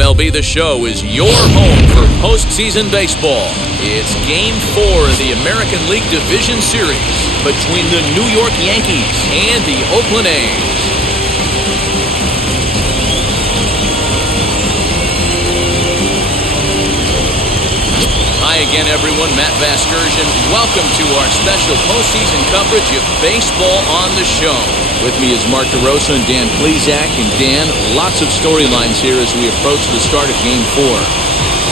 MLB The Show is your home for postseason baseball. It's Game 4 of the American League Division Series between the New York Yankees and the Oakland A's. Hi again, everyone. Matt Vasgersian. Welcome to our special postseason coverage of Baseball on the Show. With me is Mark DeRosa and Dan Plesac. And Dan, lots of storylines here as we approach the start of Game 4.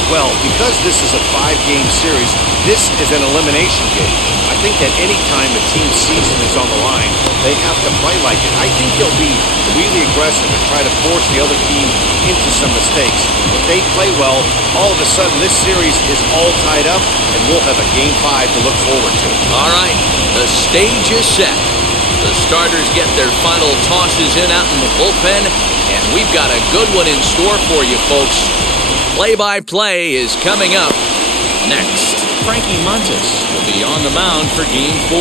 Well, because this is a 5-game series, this is an elimination game. I think that any time a team's season is on the line, they have to play like it. I think they'll be really aggressive and try to force the other team into some mistakes. If they play well, all of a sudden this series is all tied up, and we'll have a Game 5 to look forward to. All right, the stage is set. The starters get their final tosses in out in the bullpen, and we've got a good one in store for you, folks. Play-by-play is coming up next. Frankie Montes will be on the mound for Game 4.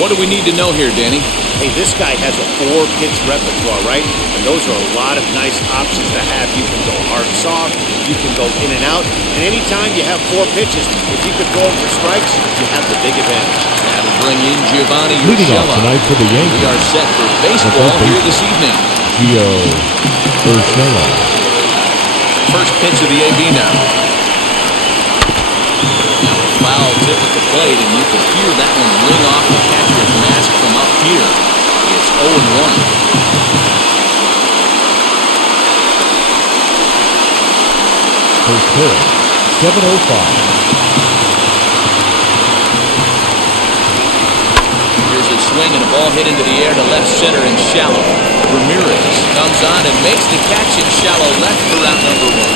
What do we need to know here, Danny? Hey, this guy has a 4-pitch repertoire, right? And those are a lot of nice options to have. You can go hard and soft, you can go in and out, and anytime you have 4 pitches, if you could throw them for strikes, you have the big advantage. That'll bring in Giovanni Leading off Urshela. tonight for the Yankees. We are set for baseball here this evening. Gio Urshela. First pitch of the AB now. Now a foul tip at the plate, and you can hear that one ring off the catcher's mask from up here. It's 0-1. First pitch, 7:05. Here's a swing and a ball hit into the air to left center and shallow. Ramirez comes on and makes the catch in shallow left for out number 1.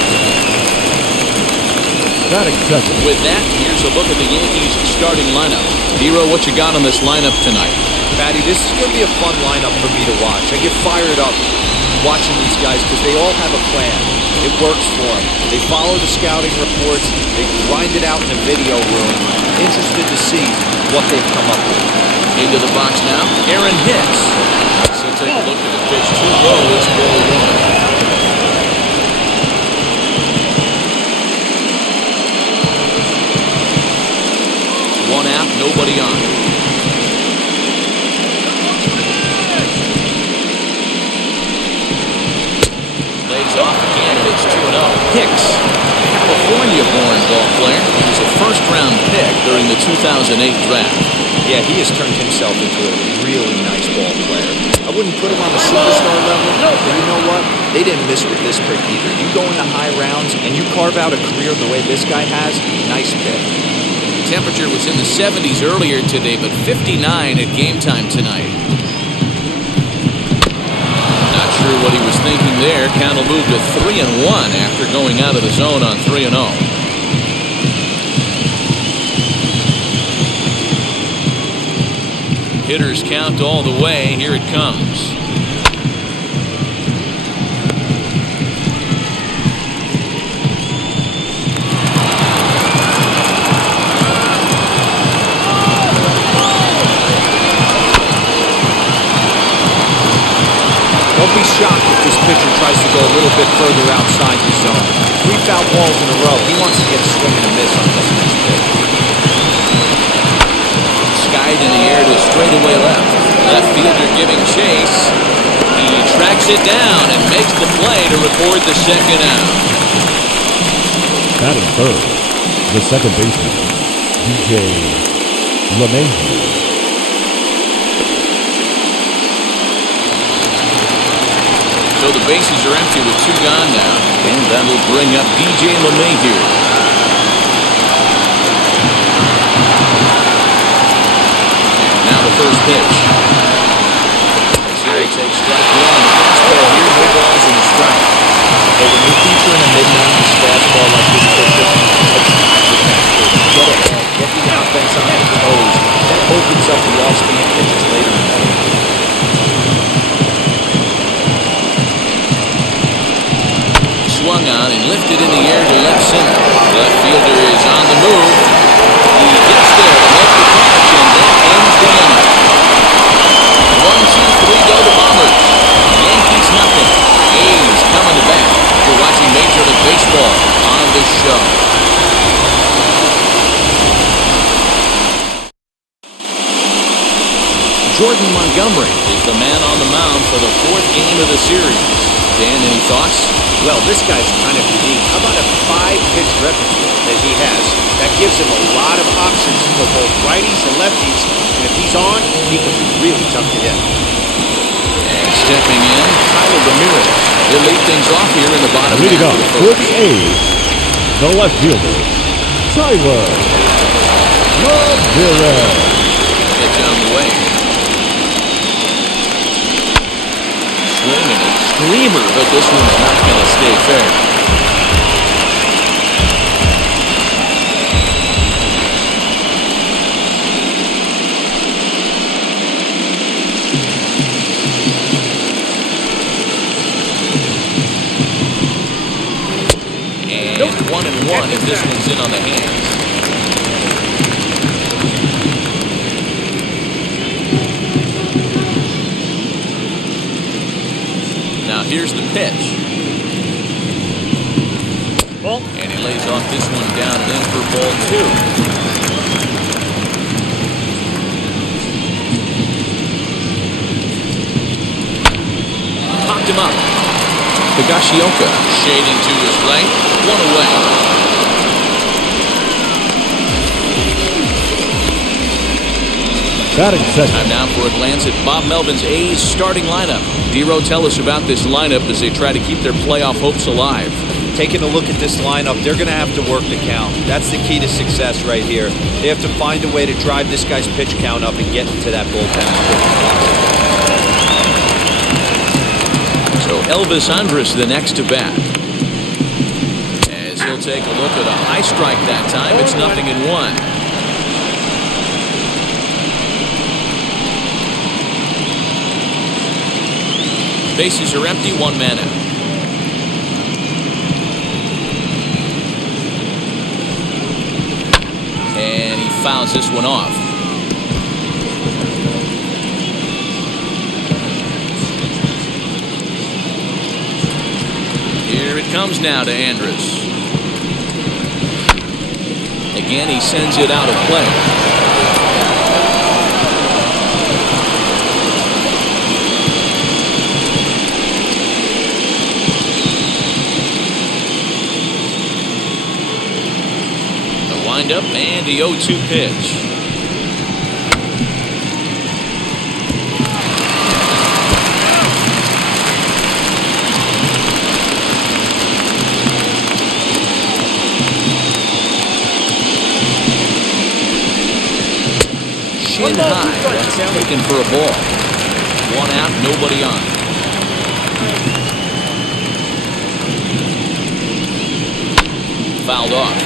Batting second. With that, here's a look at the Yankees starting lineup. Hero, what you got on this lineup tonight? Patty, this is going to be a fun lineup for me to watch. I get fired up watching these guys because they all have a plan. It works for them. They follow the scouting reports. They grind it out in the video room. Interested to see what they've come up with. Into the box now, Aaron Hicks. So take a look at the pitch. 2 low, it's ball 1. One out, nobody on. Lays off again, and it's 2-0. Hicks, California-born ball player. He was a first-round pick during the 2008 draft. Yeah, he has turned himself into a really nice ball player. I wouldn't put him on the superstar level, but you know what? They didn't miss with this pick either. You go into high rounds and you carve out a career the way this guy has, nice pick. Temperature was in the 70s earlier today, but 59 at game time tonight. Not sure what he was thinking there. Count will move to 3-1 after going out of the zone on 3-0. Hitters count all the way. Here it comes. Don't be shocked if this pitcher tries to go a little bit further outside the zone. 3 foul balls in a row. He wants to get a swing and a miss on this next pitch. Skied in the air to straightaway left. Left fielder giving chase. He tracks it down and makes the play to record the second out. Batting third, the second baseman, DJ LeMahieu. So the bases are empty with 2 gone now, and that'll bring up DJ LeMahieu. And now the first pitch. Here he takes strike 1. Fastball here, no balls and a strike. Hey, when you feature in a mid-90s fastball like this pitcher, it's time to catch it. Get ahead, get the offense on their toes. That opens up the off-speed pitches later in the game. Swung on and lifted in the air to left center. Left fielder is on the move. He gets there to make the catch, and that ends the inning. 1, 2, 3 go the Bombers. Yankees nothing. A's coming to bat. You're watching Major League Jordan Montgomery is the man on the mound for the 4th game of the series. Dan, any thoughts? Well, this guy's kind of unique. How about a 5-pitch repertoire that he has? That gives him a lot of options for both righties and lefties. And if he's on, he can be really tough to hit. And stepping in, Tyler Ramirez. He'll lead things off here in the bottom Leading half up of the for first. the A's, the left fielder, Tyler Ramirez. Pitch on the way. Swing and a screamer, but this one's not going to stay fair. And 1-1 if this one's in on the hands. Now here's the pitch. And he lays off this one down and in for ball 2. Popped him up. Higashioka shading to his right. 1 away. Batting second. Time now for a glance at Bob Melvin's A's starting lineup. D-Row, tell us about this lineup as they try to keep their playoff hopes alive. Taking a look at this lineup, they're going to have to work the count. That's the key to success right here. They have to find a way to drive this guy's pitch count up and get into that bullpen. So Elvis Andrus the next to bat. As he'll take a look at a high strike that time, it's 0-1. Bases are empty, 1 man out. And he fouls this one off. Here it comes now to Andrus. Again, he sends it out of play. Up and the 0-2 pitch. Shin high. That's taken for a ball. 1 out, nobody on. Fouled off.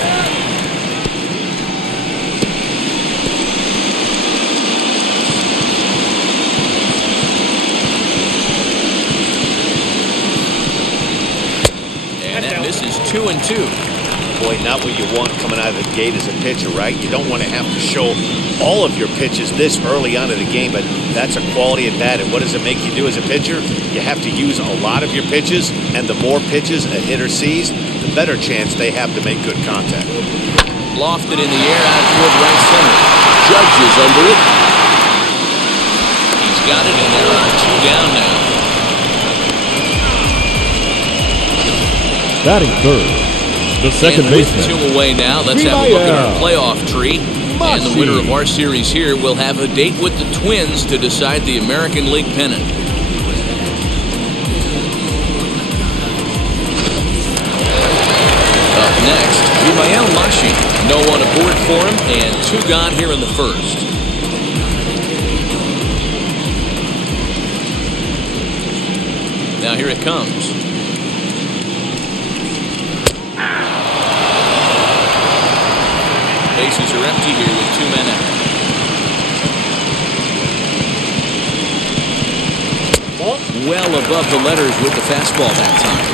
This is 2-2. Boy, not what you want coming out of the gate as a pitcher, right? You don't want to have to show all of your pitches this early on in the game, but that's a quality at bat. And what does it make you do as a pitcher? You have to use a lot of your pitches, and the more pitches a hitter sees, the better chance they have to make good contact. Lofted in the air out toward right center. Judge is under it. He's got it, and there are 2 down now. Batting third, the second and with baseman. 2 away now, let's have a look at our playoff tree. And the winner of our series here will have a date with the Twins to decide the American League pennant. Up next, Ymael Mashi. No one aboard for him, and 2 gone here in the first. Now here it comes. Bases are empty here with 2 men out. Well above the letters with the fastball that time.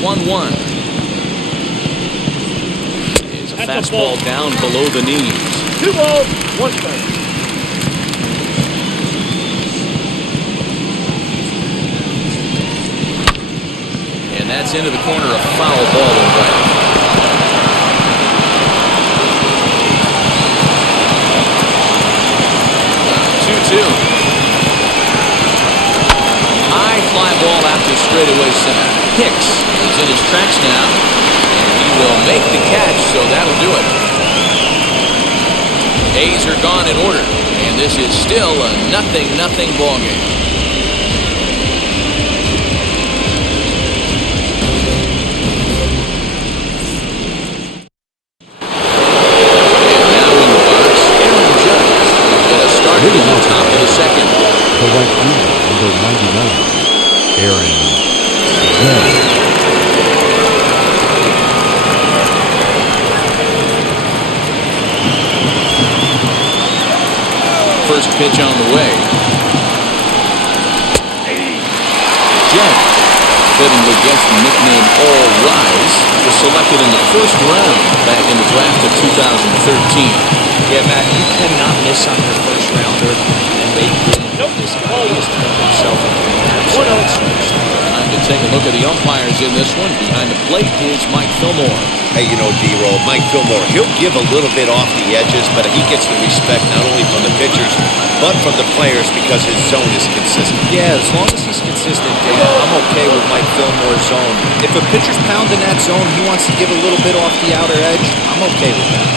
1-1. Is a fastball down below the knees. 2 balls, 1 strike. And that's into the corner, a foul ball away. 2-2. High fly ball out to straightaway center. Hicks is in his tracks now, and he will make the catch, so that'll do it. A's are gone in order, and this is still a 0-0 ball game. In the top of the second. The right fielder, number 99, Aaron Judge. First pitch on the way. Judge, fittingly gets the nickname All Rise, was selected in the first round back in the draft of 2013. Yeah, Matt, you cannot miss on your first rounder and make this guy. He has turned himself into an absolute superstar. Time to take a look at the umpires in this one. Behind the plate is Mike Fillmore. Hey, you know, D-Roll, Mike Fillmore, he'll give a little bit off the edges, but he gets the respect not only from the pitchers, but from the players because his zone is consistent. Yeah, as long as he's consistent, Dan, I'm okay with Mike Fillmore's zone. If a pitcher's pounding that zone, he wants to give a little bit off the outer edge, I'm okay with that.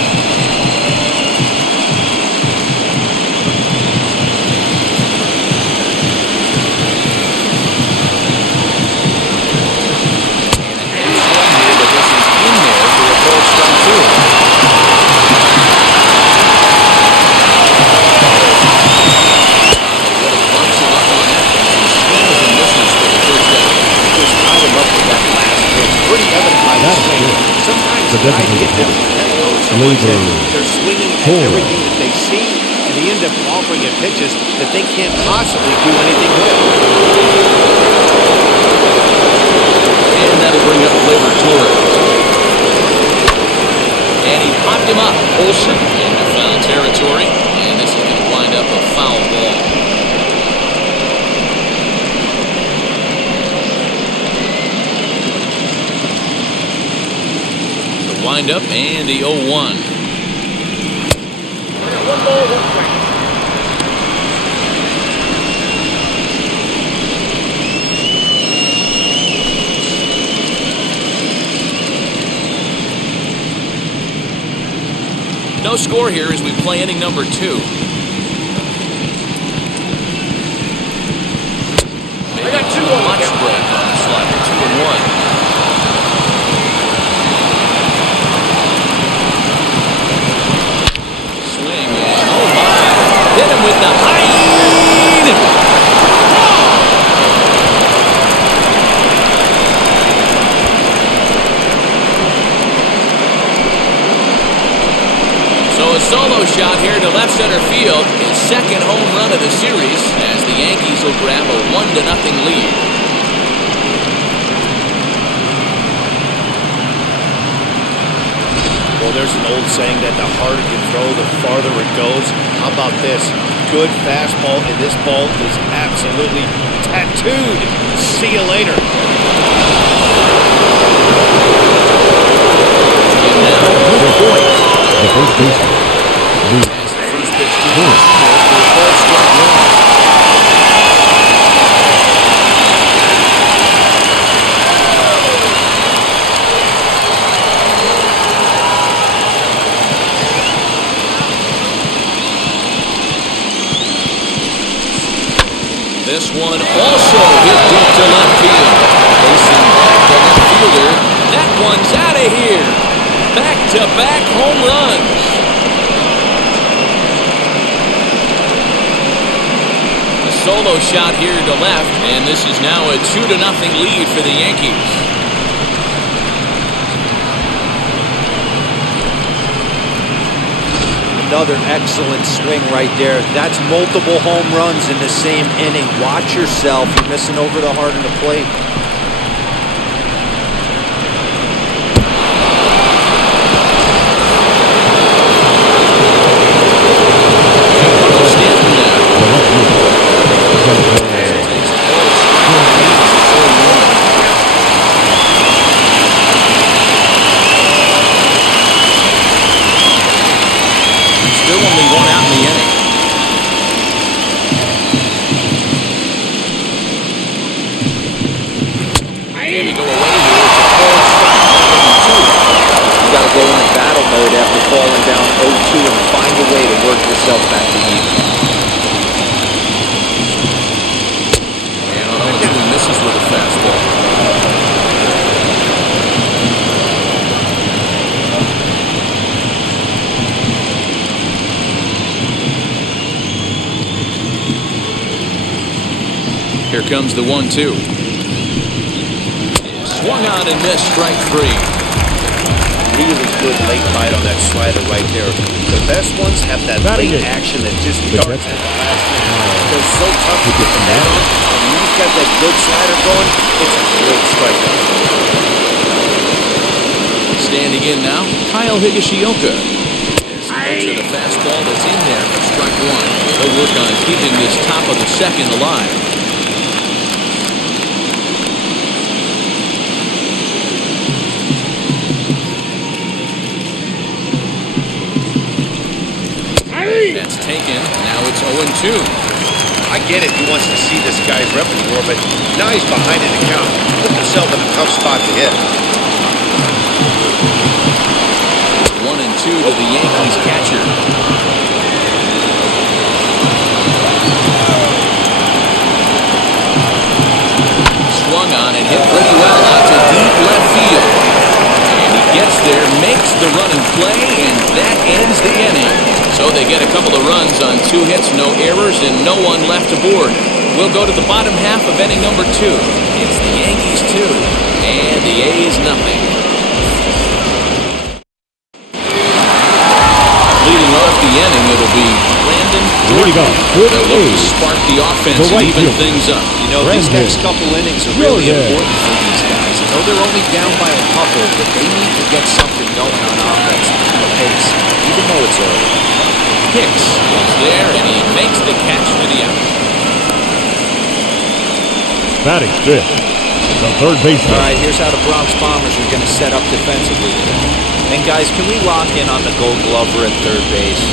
They're swinging at everything that they see, and they end up offering at pitches that they can't possibly do anything with. And that'll bring up Gleyber Torres. And he popped him up. Olsen into foul territory, and this is going to wind up a foul ball. Wind up and the 0-1. One ball, 1 strike. No score here as we play inning number 2. Maybe I got 2 too on much the break on the slider. 2-1. Hit him with the height. So a solo shot here to left center field. His second home run of the series as the Yankees will grab a 1-0 lead. Well, there's an old saying that the harder you throw, the farther it goes. How about this? Good fastball, and this ball is absolutely tattooed. See you later. And now, The first baseman, Luke. as the first pitch to the ball struck one. This one also hit deep to left field. Facing back the left fielder. That one's out of here. Back-to-back home runs. A solo shot here to left, and this is now a 2-0 lead for the Yankees. Another excellent swing right there. That's multiple home runs in the same inning. Watch yourself. You're missing over the heart of the plate. only one out in the inning. Maybe go away here. It's a cold strike. You got to go in battle mode after falling down 0-2 and find a way to work yourself back to even. And on 0-2, he misses with a fastball. Here comes the 1-2. Swung on and missed, strike 3. Really good late bite on that slider right there. The best ones have that late action that just darts at the last minute. They're so tough to get the net on. And when you've got that good slider going, it's a great strikeout. Standing in now, Kyle Higashioka. As he looks at a fastball that's in there for strike 1. They'll work on keeping this top of the second alive. That's taken. Now it's 0-2. I get it. He wants to see this guy's repertoire, but now he's behind in the count. Put himself in a tough spot to hit. 1-2 to the Yankees catcher. Swung on and hit pretty well out to deep left field. And he gets there, makes the run and play, and that ends the inning. So they get a couple of runs on 2 hits, no errors, and no one left aboard. We'll go to the bottom half of inning number 2. It's the Yankees 2 and the A's nothing. Leading off the inning, it'll be Brandon Jordan. They'll look to spark the offense and even things up. You know, these next couple innings are really important for these guys. I know they're only down by a couple, but they need to get something going on offense to keep pace, even though it's early. Hicks is there, and he makes the catch for the out. Batting fifth, the third baseman. All right, here's how the Bronx Bombers are going to set up defensively today. And guys, can we lock in on the Gold Glover at third base?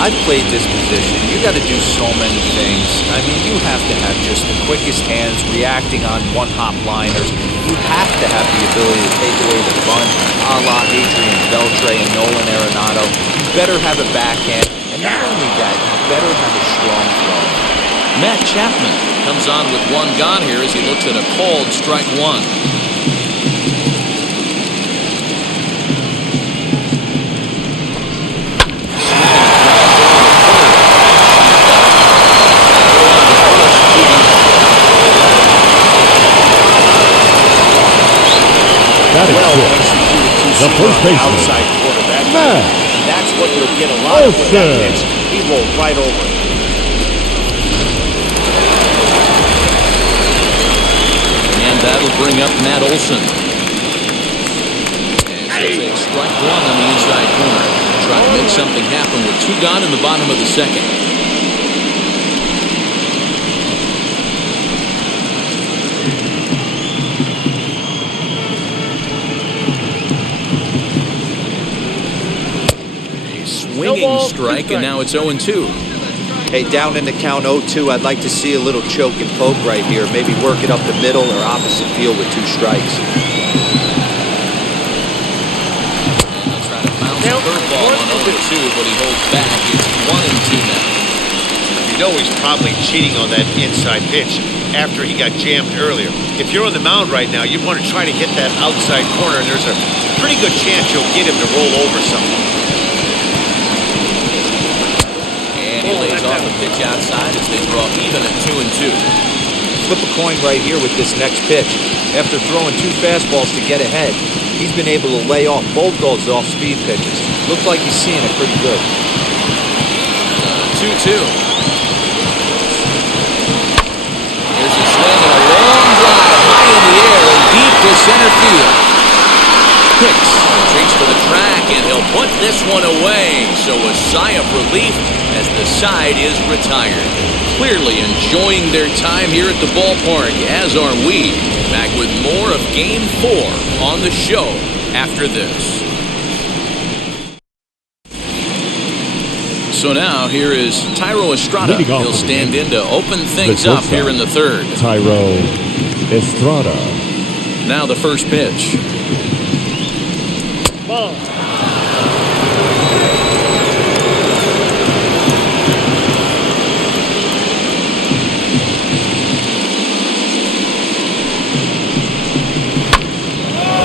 I've played this position. You got to do so many things. I mean, you have to have just the quickest hands, reacting on one-hop liners. You have to have the ability to take away the fun, a la Adrian Beltre and Nolan Arenado. You better have a backhand. And not only that, you better have a strong throw. Matt Chapman comes on with one gone here as he looks at a called strike 1. The first baseman. Outside quarterback. That's what you'll get a lot of with that pitch. He rolled right over it. And that'll bring up Matt Olson. And so take strike 1 on the inside corner. Try to make something happen with 2 gone in the bottom of the second. Swinging strike, and now it's 0-2. Hey, down in the count 0-2, I'd like to see a little choke and poke right here. Maybe work it up the middle or opposite field with 2 strikes. And they'll try to bounce a curveball on 0-2, but he holds back. It's 1-2 now. You know he's probably cheating on that inside pitch after he got jammed earlier. If you're on the mound right now, you want to try to hit that outside corner, and there's a pretty good chance you'll get him to roll over something. He lays off a pitch outside as they draw even at 2-2. Flip a coin right here with this next pitch. After throwing 2 fastballs to get ahead, he's been able to lay off both those off-speed pitches. Looks like he's seeing it pretty good. 2-2. Here's a swing and a long drive high in the air and deep to center field. Hicks retreats to the track, and he'll put this one away. So a sigh of relief as the side is retired. Clearly enjoying their time here at the ballpark, as are we. Back with more of Game 4 on the show after this. So now here is Tyro Estrada. Leading off He'll for the stand in Yankees, to open things the up shortstop, here in the third. Tyro Estrada. Now the first pitch. Ball.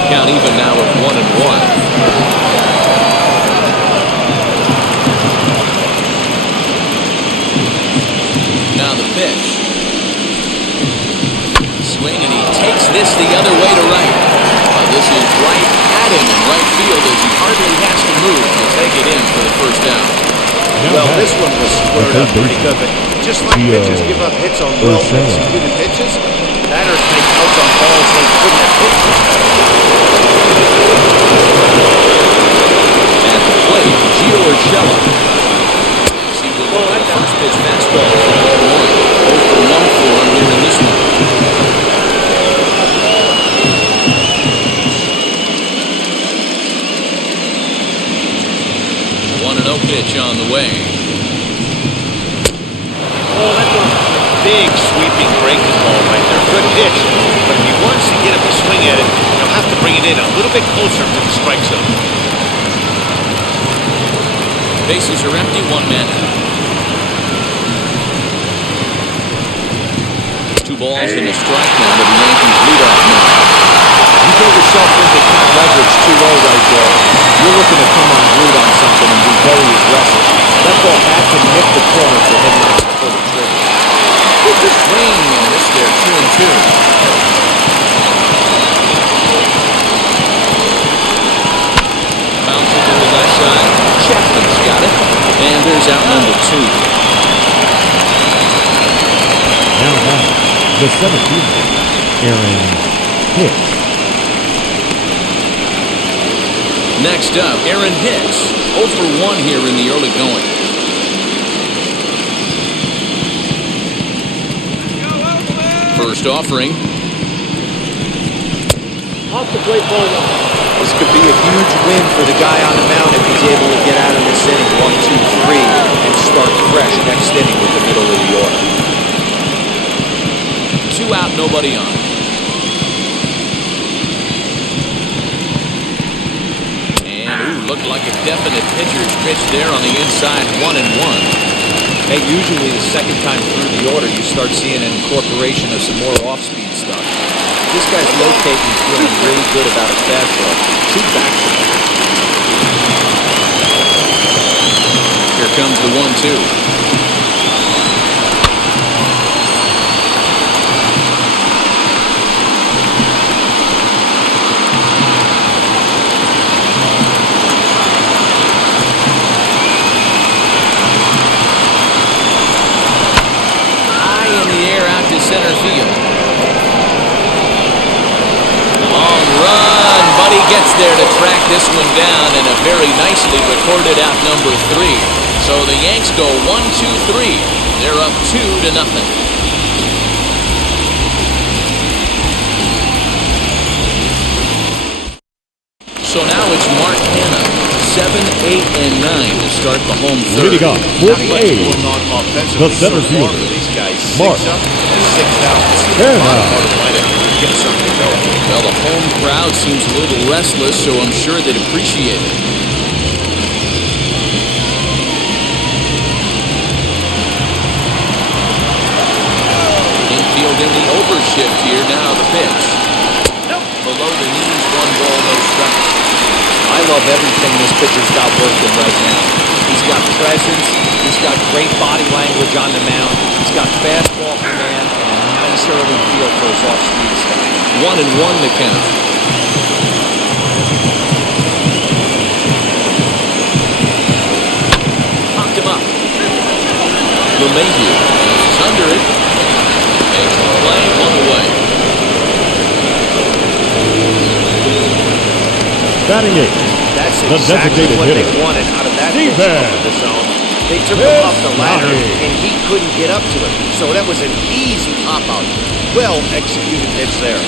Count even now at 1-1. Now the pitch. Swing, and he takes this the other way to right. This is right at him in right field as he hardly has to move. He'll take it in for the first down. Well, this one was squared up pretty good, but just like pitchers give up hits on well-executed pitches, batters make outs on balls they couldn't have hit much better. At the plate, Gio Urshela. See the first pitch fastball for ball one. 0 for 1 for him here in this one. 1-0 pitch on the way. Oh, that's a big sweeping breaking ball right there. Good pitch, but if he wants to get him to swing at it, he'll have to bring it in a little bit closer to the strike zone. Bases are empty, 1 man out. 2 balls and a strike now to the Yankees leadoff man. You get yourself into kind of leverage 2-0 right there. You're looking to come on root on something and be very aggressive. That ball had to nip the corner for him not to pull the trigger. Good swing and miss there, 2-2. Bounce it to the left side. Chapman's got it. And there's out number 2. Now back, the 17th, Aaron Hicks. Next up, Aaron Hicks. 0 for 1 here in the early going. First offering. Off the plate, ball one. This could be a huge win for the guy on the mound if he's able to get out of this inning 1, 2, 3 and start fresh next inning with the middle of the order. 2 out, nobody on. Looked like a definite pitcher's pitch there on the inside, 1-1. Hey, usually the second time through the order, you start seeing an incorporation of some more off-speed stuff. This guy's locating, feeling really good about his fastball. 2 back to him. Here comes the 1-2. Center field. Long run, but he gets there to track this one down, and a very nicely recorded out number 3. So the Yanks go 1-2-3. They're up 2-0. So now it's Mark Hanna, 7, 8, and 9 to start the home third. Leading off, 48, the center fielder, Mark Hanna. Well, the home crowd seems a little restless, so I'm sure they'd appreciate it. Infield in the overshift here. Now the pitch. Below the knees, 1 ball, no strike. I love everything this pitcher's got working right now. He's got presence. He's got great body language on the mound. He's got fastball command and a nice early feel for his off-speed stuff. 1-1 the count. Popped him up. LeMahieu is under it. Makes the play, 1 away. Batting 8. That's The exactly designated what hitter, they wanted out of that Steven. pitch in the zone. They took him up the ladder, and he couldn't get up to it. So that was an easy pop-out. Well-executed pitch there.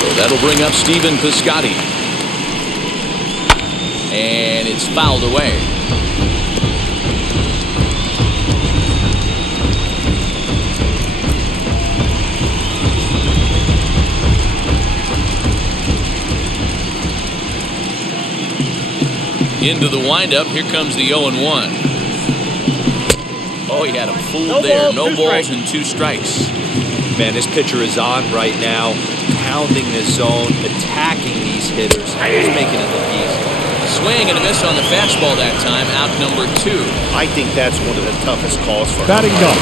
So that'll bring up Stephen Piscotty. and it's fouled away. Into the windup, here comes the 0-1. Oh, he had him fooled there. No balls and 2 strikes. Man, this pitcher is on right now, pounding the zone, attacking these hitters. He's making it look easy. Swing and a miss on the fastball that time, out number 2. I think that's one of the toughest calls for Batting him. up.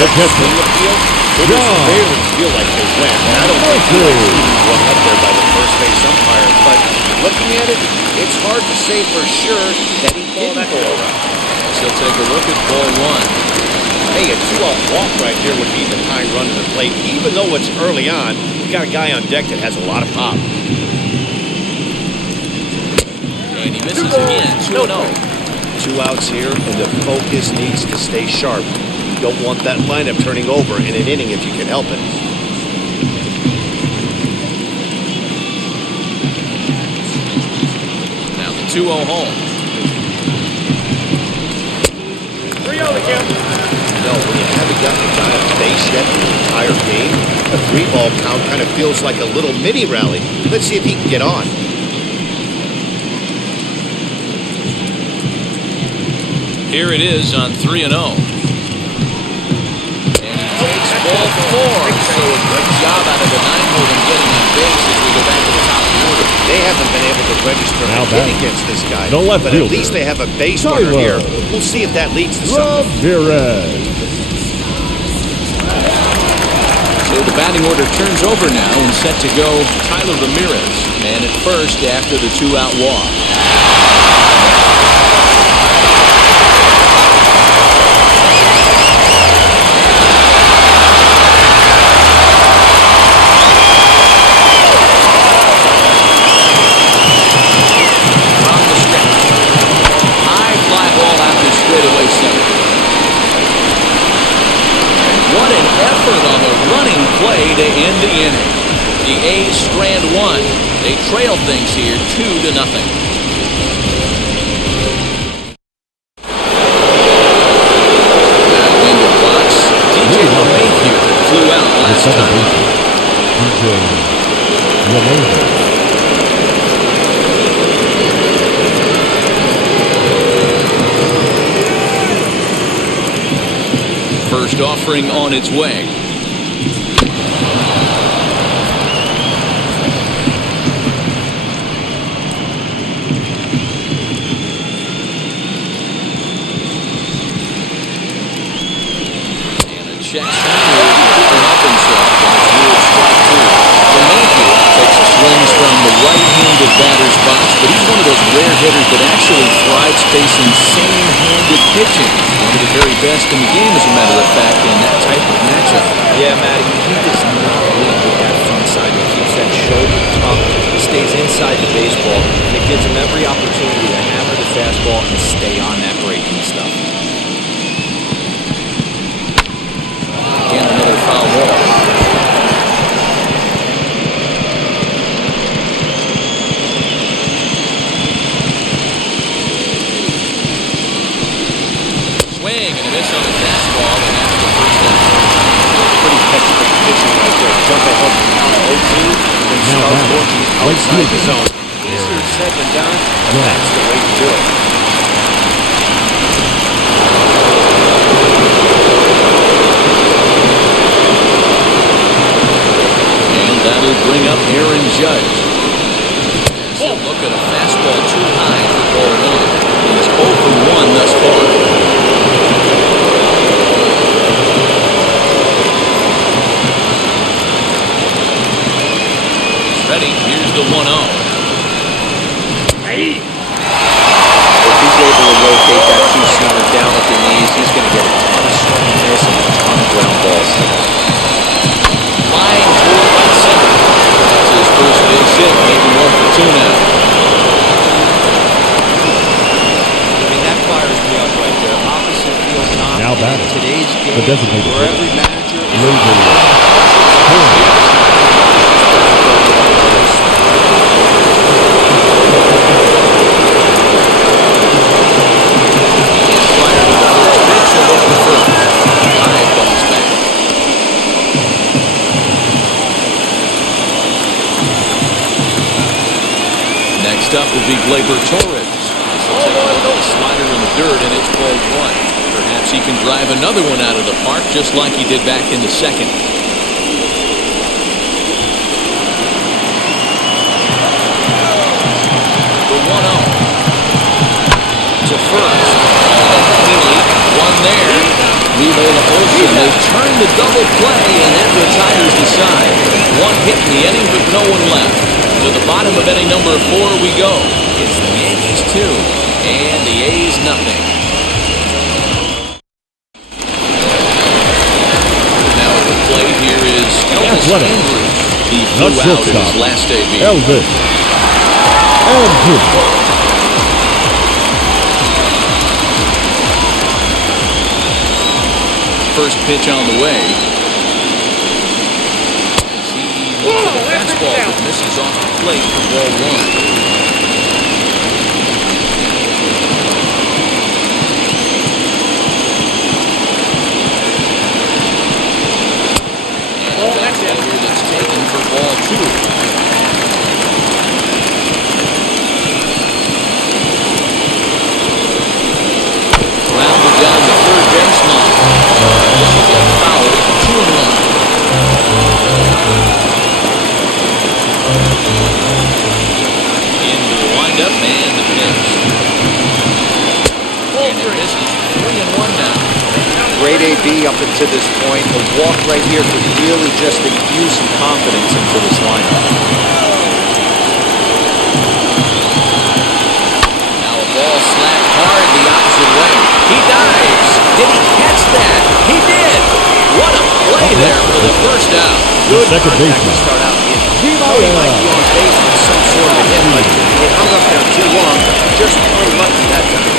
The swing the field, it barely feel like they went. And I don't think he was up there by the first base umpire, but looking at it, it's hard to say for sure that he didn't go around. He'll take a look at ball 1. Hey, a 2-out walk right here would be the tying run to the plate. Even though it's early on, we've got a guy on deck that has a lot of pop. And he misses again, 2-0. 2 outs here, and the focus needs to stay sharp. You don't want that lineup turning over in an inning if you can help it. Now the 2-0 home. 3-0 again. No, when you haven't gotten a guy on base yet in the entire game, a 3-ball count kind of feels like a little mini rally. Let's see if he can get on. Here it is on 3-0. And he takes ball 4. So a good job out of the 9-hole in getting on base as we go back to the top of the order. They haven't been able to register a hit against this guy. No left but fielder. at least they have a base runner here. We'll see if that leads to something. Ramirez. So the batting order turns over now and set to go Tyler Ramirez. Man at first after the 2-out walk. What an effort on the running play to end the inning. The A's strand 1. They trail things here 2-0. Now in the box, DJ LeMahieu flew out last time. DJ LeMahieu. First offering on its way. And a check swing will help himself in his weird strike 2. LeMahieu takes a swings from the right-handed batter's box, but he's one of those rare hitters that actually thrives facing same-handed pitching. One of the very best in the game, as a matter of fact, in that type of matchup. Yeah, Matty, he does not lead with that front side. He keeps that shoulder tucked. He stays inside the baseball, and it gives him every opportunity to hammer the fastball and stay on that breaking stuff. Again, another foul ball. Swing and a miss on the fastball, and that's the first out. Pretty textbook pitching right there. Jump ahead to count 0-2 and then start working outside the zone. Easier said than done, but That's the way to do it. And that'll bring up Aaron Judge. So look at a fastball too high for ball 1. He's 0 for 1 thus far. Ready, here's the 1-0. If he's able to rotate that two-seamer down at the knees, he's going to get a ton of swing and miss and a ton of ground balls. Flying toward right center. That's his first base hit, making 1 for 2 now. I mean, that fires me up right there. Opposite field not Now in batting. today's game, The designated where hitter. every manager is be Gleyber Torres. This will take a look at the slider in the dirt, and it's ball one. Perhaps he can drive another one out of the park, just like he did back in the second. The 1-0. To first. Healy, one there. Relay to Olsen. They turn the double play, and that retires the side. One hit in the inning, but no one left. To the bottom of inning number 4 we go. It's the Yankees 2, and the A's nothing. Now at the plate here is Elvis Andrus. He flew out in his last debut. Elvis Andrus. First pitch on the way. He looks at the fastball that misses off the plate for ball one. And a fastball here that's taken for ball two. Rounded down the third baseline. This will get fouled. 2-1. Into the windup and the pitch. And it misses. 3-1 now. Great AB up until this point. A walk right here could really just infuse some confidence into this lineup. Now a ball slapped hard the opposite way. He dives. Did he catch that? He did. What a play there for the first out. Good second baseman. Start out the inning. He might be on base with some sort of a hit, but he hung up there too long. Just unlucky that time.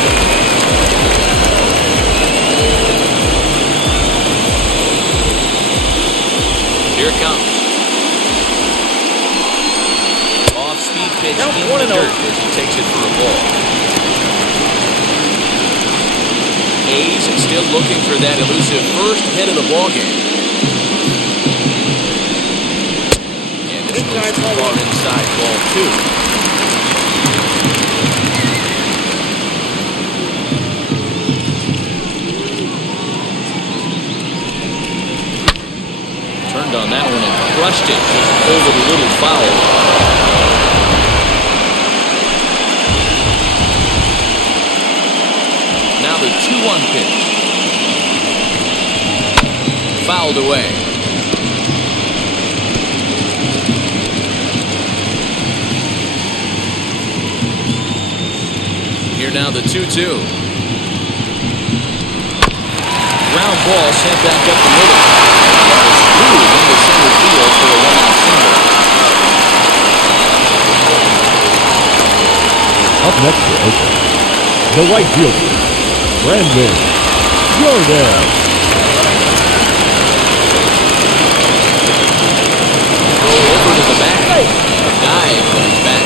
Here it comes. Off-speed pitch in the dirt as he takes it for a ball. A's still looking for that elusive first hit of the ballgame. And this one's too far inside, ball two. Turned on that one and crushed it, just pulled it a little foul. Now the 2-1 pitch. Fouled away. Here now the 2-2. Ground ball sent back up the middle. That was grooved into center field for a one-out single. Up next for Oakland, the right fielder, Brandon Jordan. Throw over to the back. Dive comes back.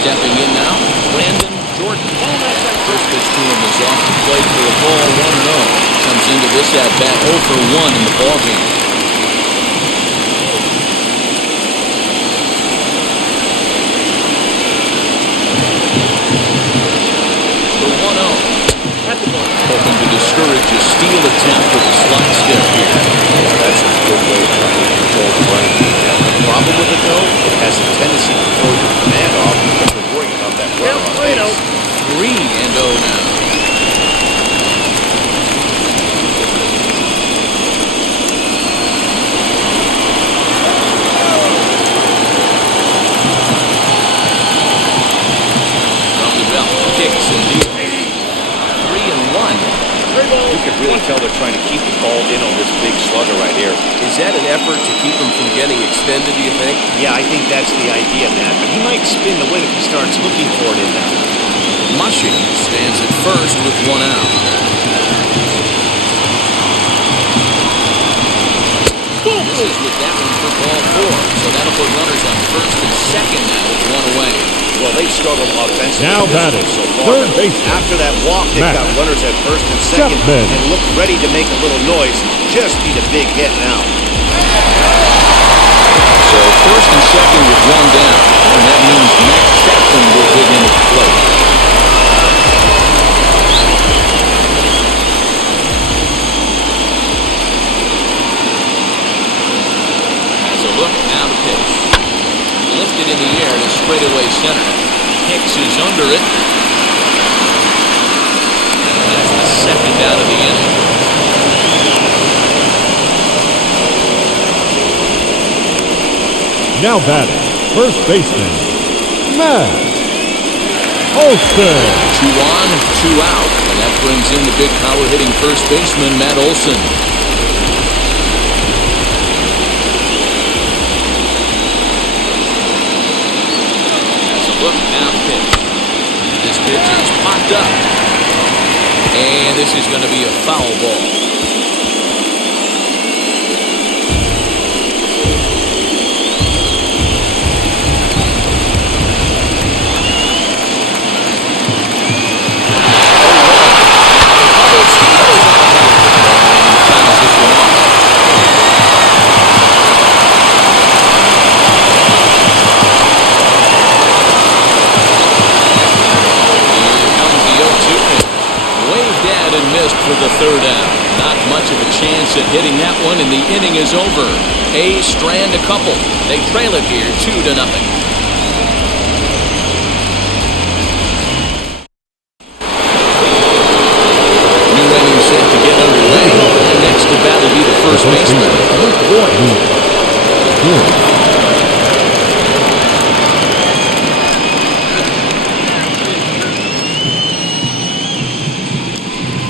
Stepping in now, Brandon Jordan. First pitch to him is off the plate for a ball, 1-0. Comes into this at-bat 0 for 1 in the ballgame. The 1-0. Hoping to discourage a steal attempt with a slide step here. That's a good way of trying to control the running game. Now, the problem with it, though, it has a tendency to throw your command off because you're worrying about that runner on base. 3-0 now. From the belt, Hicks and deep. 3-1. You can really tell they're trying to keep the ball in on this big slugger right here. Is that an effort to keep him from getting extended, do you think? Yeah, I think that's the idea, Matt. But he might spin the win if he starts looking for it in there. Mushing stands at first with 1 out. Misses with that one for ball 4. So that'll put runners on first and second now with one away. Well, they've struggled offensively Now batting, so far. third baseman. After that walk, they've got Chapman. runners at first and second Chapman. and look ready to make a little noise. Just need a big hit now. So first and second with one down. And that means Matt Chapman will hit in at the plate. Has a look, now the pitch. Lifted in the air to straightaway center. Hicks is under it. And that's the second out of the inning. Now batting, first baseman, Matt Olson. 2 on, 2 out. And that brings in the big power hitting first baseman, Matt Olson. Look, now the pitch. This pitch is popped up. And this is going to be a foul ball. For the third out. Not much of a chance at hitting that one, and the inning is over. A's strand a couple. They trail it here 2-0. New inning set to get underway. And next to bat will be the first baseman.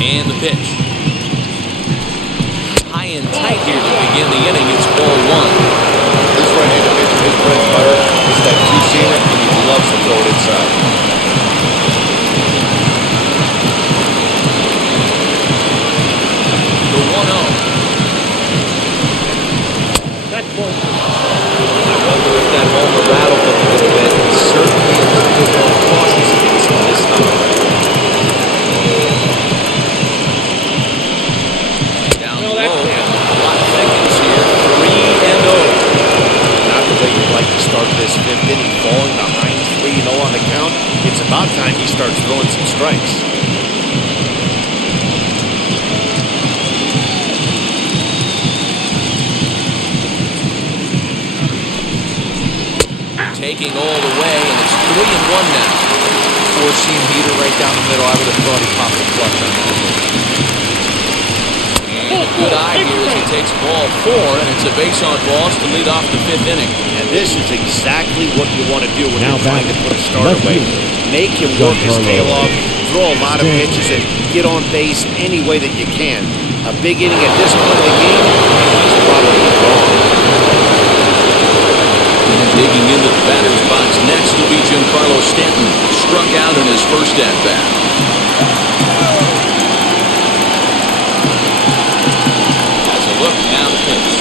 And the pitch. High and tight here to begin the inning. It's ball 1. This right-handed pitcher, his bread and butter is that two-seamer, and he loves to throw it inside. The 1-0. That's ball 2. I wonder if that homer rattled him a little bit. He's certainly a little bit more cautious against him this time. Start this 5th inning, falling behind 3-0 on the count. It's about time he starts throwing some strikes. Taking all the way, and it's 3-1 now. Four-seam heater right down the middle. I would have thought he popped the clutch on that. And a good eye here as he takes ball 4, and it's a base on balls to lead off the 5th inning. And this is exactly what you want to do when Now you're trying to put a starter left away. field. Make him work his tail off, throw a lot of pitches, and get on base any way that you can. A big inning at this point of the game, he's probably wrong. And digging into the batter's box next will be Giancarlo Stanton. Struck out in his first at-bat. Look, now the pitch.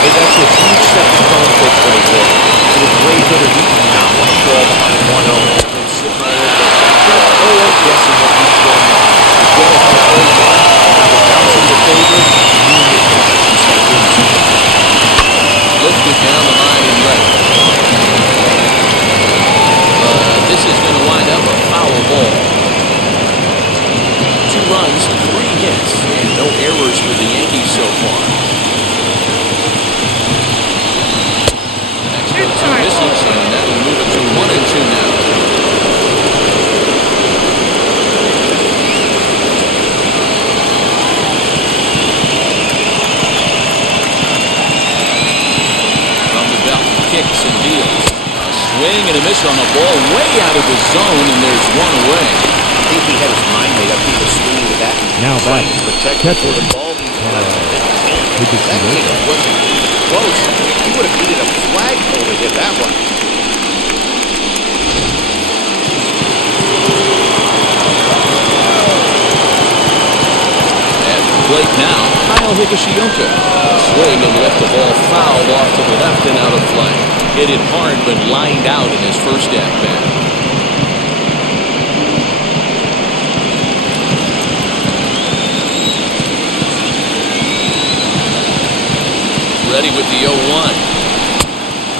Hey, that's a huge second phone pitch right there. To the great hitter, he did not want to fall behind 1-0. He's sitting all over the whole guessing what he's doing now. To get ahead early on, to bounce in the favor, Lifted down the line in left. This is going to wind up a foul ball. 2 runs, 3 hits, and no errors for the Yankees so far. Next up, 2 misses, and that will move it to 1-2 now. From the belt, kicks and deals. A swing and a miss on the ball, way out of the zone, and there's 1 away. I think he had his mind made up. He was swinging to that. Now trying back. to protect Catcher. for the ball. He Did you see that that? kick wasn't even close. He would have needed a flagpole to hit that one. At the plate now, Kyle Hicks. Swing and left the ball fouled off to the left and out of play. Hit it hard but lined out in his first at-bat. Ready with the 0-1.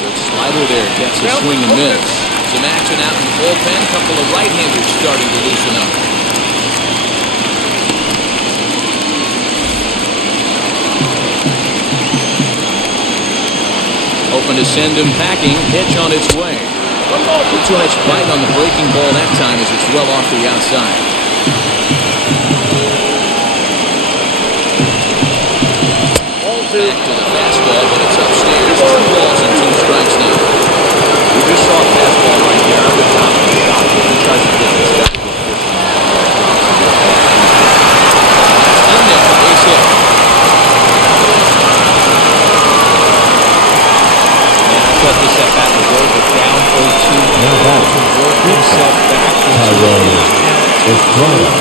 Good slider there. Gets a swing and miss. Some action out in the bullpen. Couple of right-handers starting to loosen up. Open to send him packing. Pitch on its way. Too much bite on the breaking ball that time as it's well off the outside. Back to the fastball, but it's upstairs. 2 balls and 2 strikes now. We just saw a fastball right here. I would not be shocked if he tries to get this guy. In there, base hit. Thought this at bat was over, down 0-2. Now that Can work himself back into Tyrone Estrada.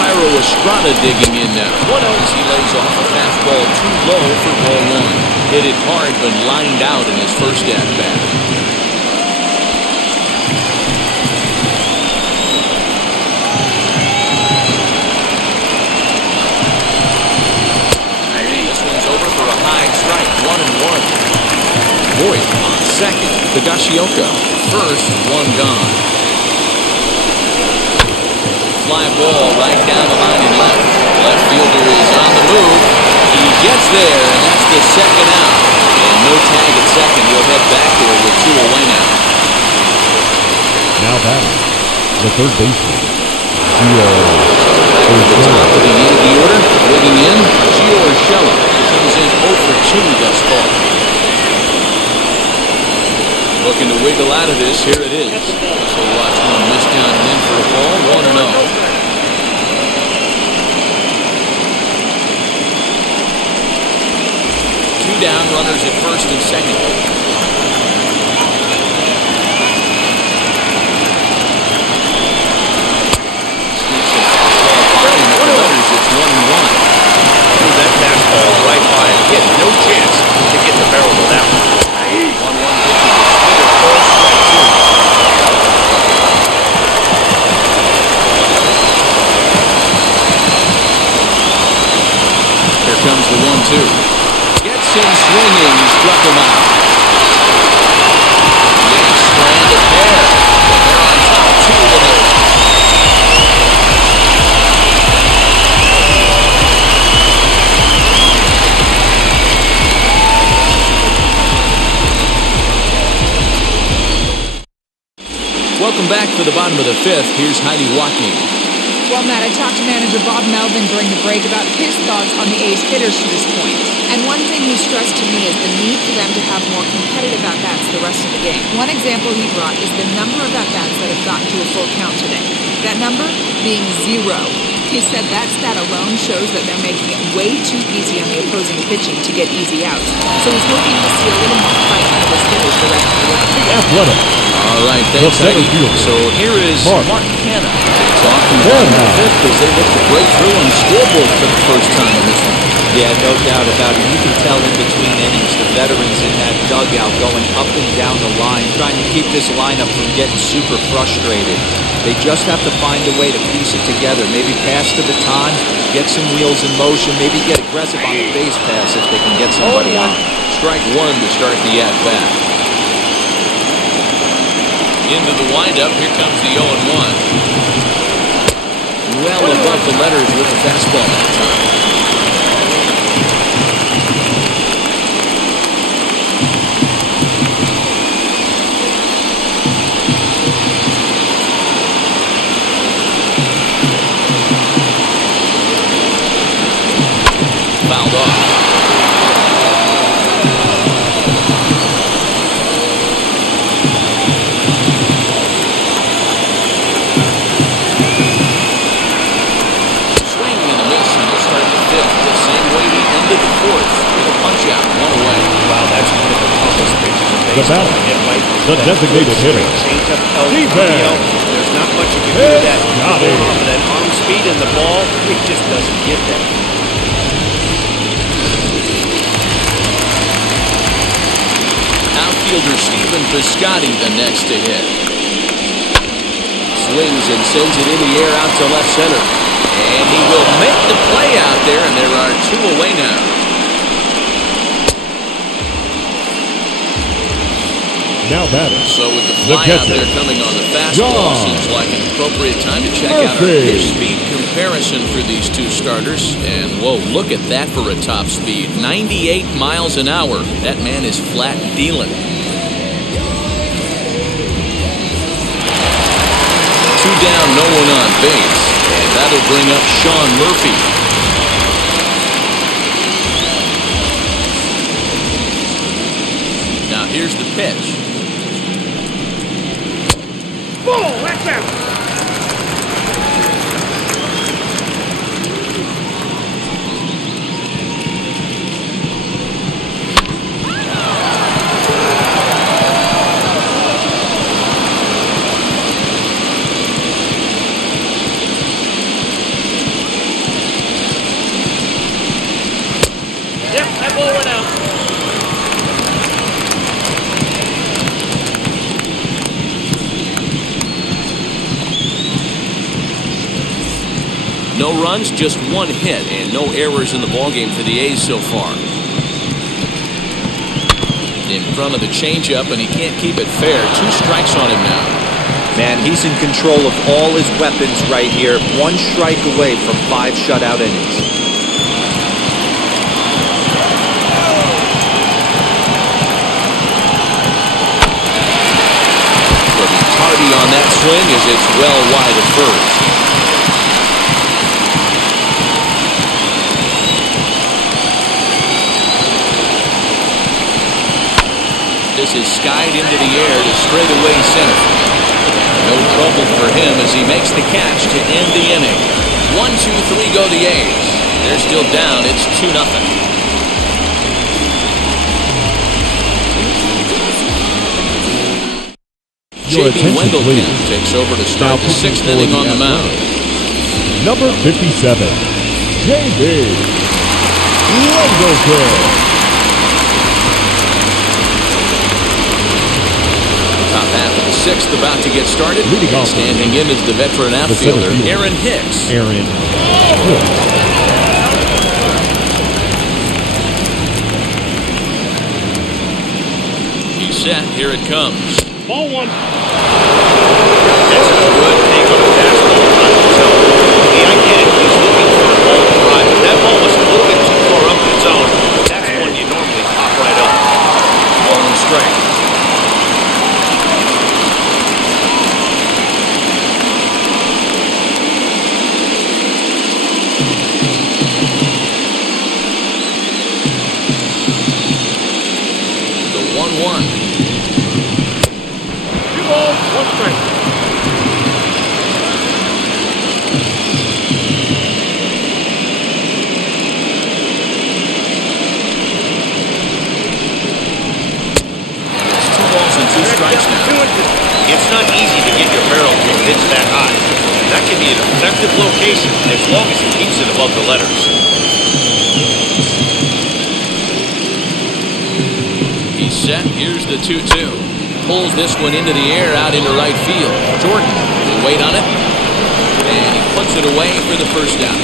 Tyro Estrada digging in now. 1-0 as he lays off a fastball too low for ball 1. Hit it hard but lined out in his first at-bat. Strike 1-1. Voigt on second. Higashioka. First, 1 gone. Fly ball right down the line and left. Left fielder is on the move. He gets there, and that's the second out. And no tag at second. He'll head back there with 2 away now. Now batting, the third baseman, Gio Back to the top of the Yankee order. Digging in, Gio Urshela. Comes in 0 for 2 thus far. Looking to wiggle out of this. Here it is. So watch one miscounted in for a ball. 1-0. 2 down, runners at first and second. Sneaks a fastball by him at the runners. It's 1-1. That fastball right by him. He had no chance to get the barrel of that one. 1-1 pitch is a splitter. Ball strike 2. Here comes the 1-2. Gets him swinging. He struck him out. Yanks strand a pair. But they're on top 2-0. Welcome back for the bottom of the 5th. Here's Heidi Watney. Well, Matt, I talked to manager Bob Melvin during the break about his thoughts on the A's hitters to this point. And one thing he stressed to me is the need for them to have more competitive at-bats the rest of the game. One example he brought is the number of at-bats that have gotten to a full count today. That number being 0. He said that stat alone shows that they're making it way too easy on the opposing pitching to get easy outs. So he's hoping to see a little more fight out of his hitters the rest of the way. the athletic. All right, thanks, The center Heidi. fielder. So here is Mark Mark Hanna. Talking about the 5th as they look to break through on the scoreboard for the first time in this one. Yeah, no doubt about it. You can tell in between innings the veterans in that dugout going up and down the line, trying to keep this lineup from getting super frustrated. They just have to find a way to piece it together. Maybe pass the baton, get some wheels in motion, maybe get aggressive on the base pass if they can get somebody on. Strike 1 to start the at-bat. Into the windup, here comes the 0-1. Well above the letters with the fastball that time. Fouled off. Swing and a miss, and he'll start the The batter, the designated hitter, defense. There's not much you can do with that. Got it. That arm speed and the ball, it just doesn't get there. Outfielder Stephen Piscotty the next to hit. Swings and sends it in the air out to left center. And he will make the play out there, and there are two away now. Now batter. So with the fly out there coming on the fastball, seems like an appropriate time to check out our pitch speed comparison for these two starters. And whoa, look at that for a top speed. 98 miles an hour. That man is flat dealing. Two down, no one on base. And that'll bring up Sean Murphy. Now here's the pitch. Ball, that's out. Yep, that ball went out. No runs, just one hit, and no errors in the ballgame for the A's so far. In front of the changeup, and he can't keep it fair. 2 strikes on him now. Man, he's in control of all his weapons right here. 1 strike away from 5 shutout innings. Will be tardy on that swing as it's well wide of first. This is skied into the air to straightaway center. No trouble for him as he makes the catch to end the inning. 1-2-3 go the A's. They're still down. It's 2-0. J.B. Wendell takes over to start the 6th inning on the mound. Number 57, J.B. Wendell. Top half of the 6th about to get started. Leading off. Standing in is the veteran outfielder, Aaron Hicks. He's set. Here it comes. Ball 1. That's a good take on the fastball out of the zone. Yeah, I get it. He's looking for a ball to drive. That ball was a little bit too far up the zone. That's one you normally pop right up. Ball and strike. The 1-1. 2 balls, 1 strike. It's 2 balls and 2 strikes now. It's not easy to get your barrel to pitch that high. That can be an effective location as long as it keeps it above the letters. He's set. Here's the 2-2. Pulls this one into the air out into right field. Jordan will wait on it. And he puts it away for the first out.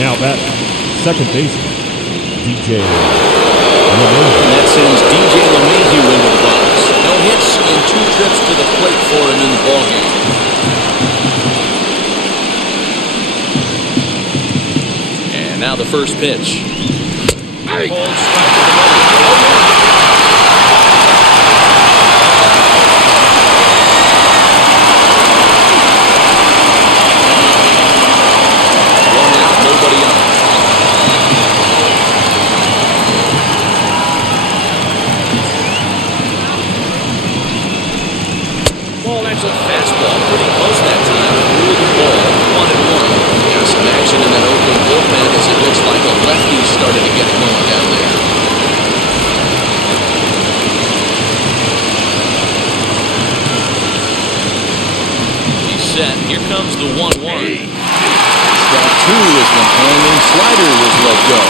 Now batter, second baseman, DJ And that sends DJ LeMahieu into the box. No hits and 2 trips to the plate for him in the ballgame. And now the first pitch. Cold strike to the middle. One out, nobody on. Ball, that's A a fastball pretty close that time. Ruled the ball 1-1. Got some action in that Oakland bullpen as it looks like a lefty started to Hanging slider was let go.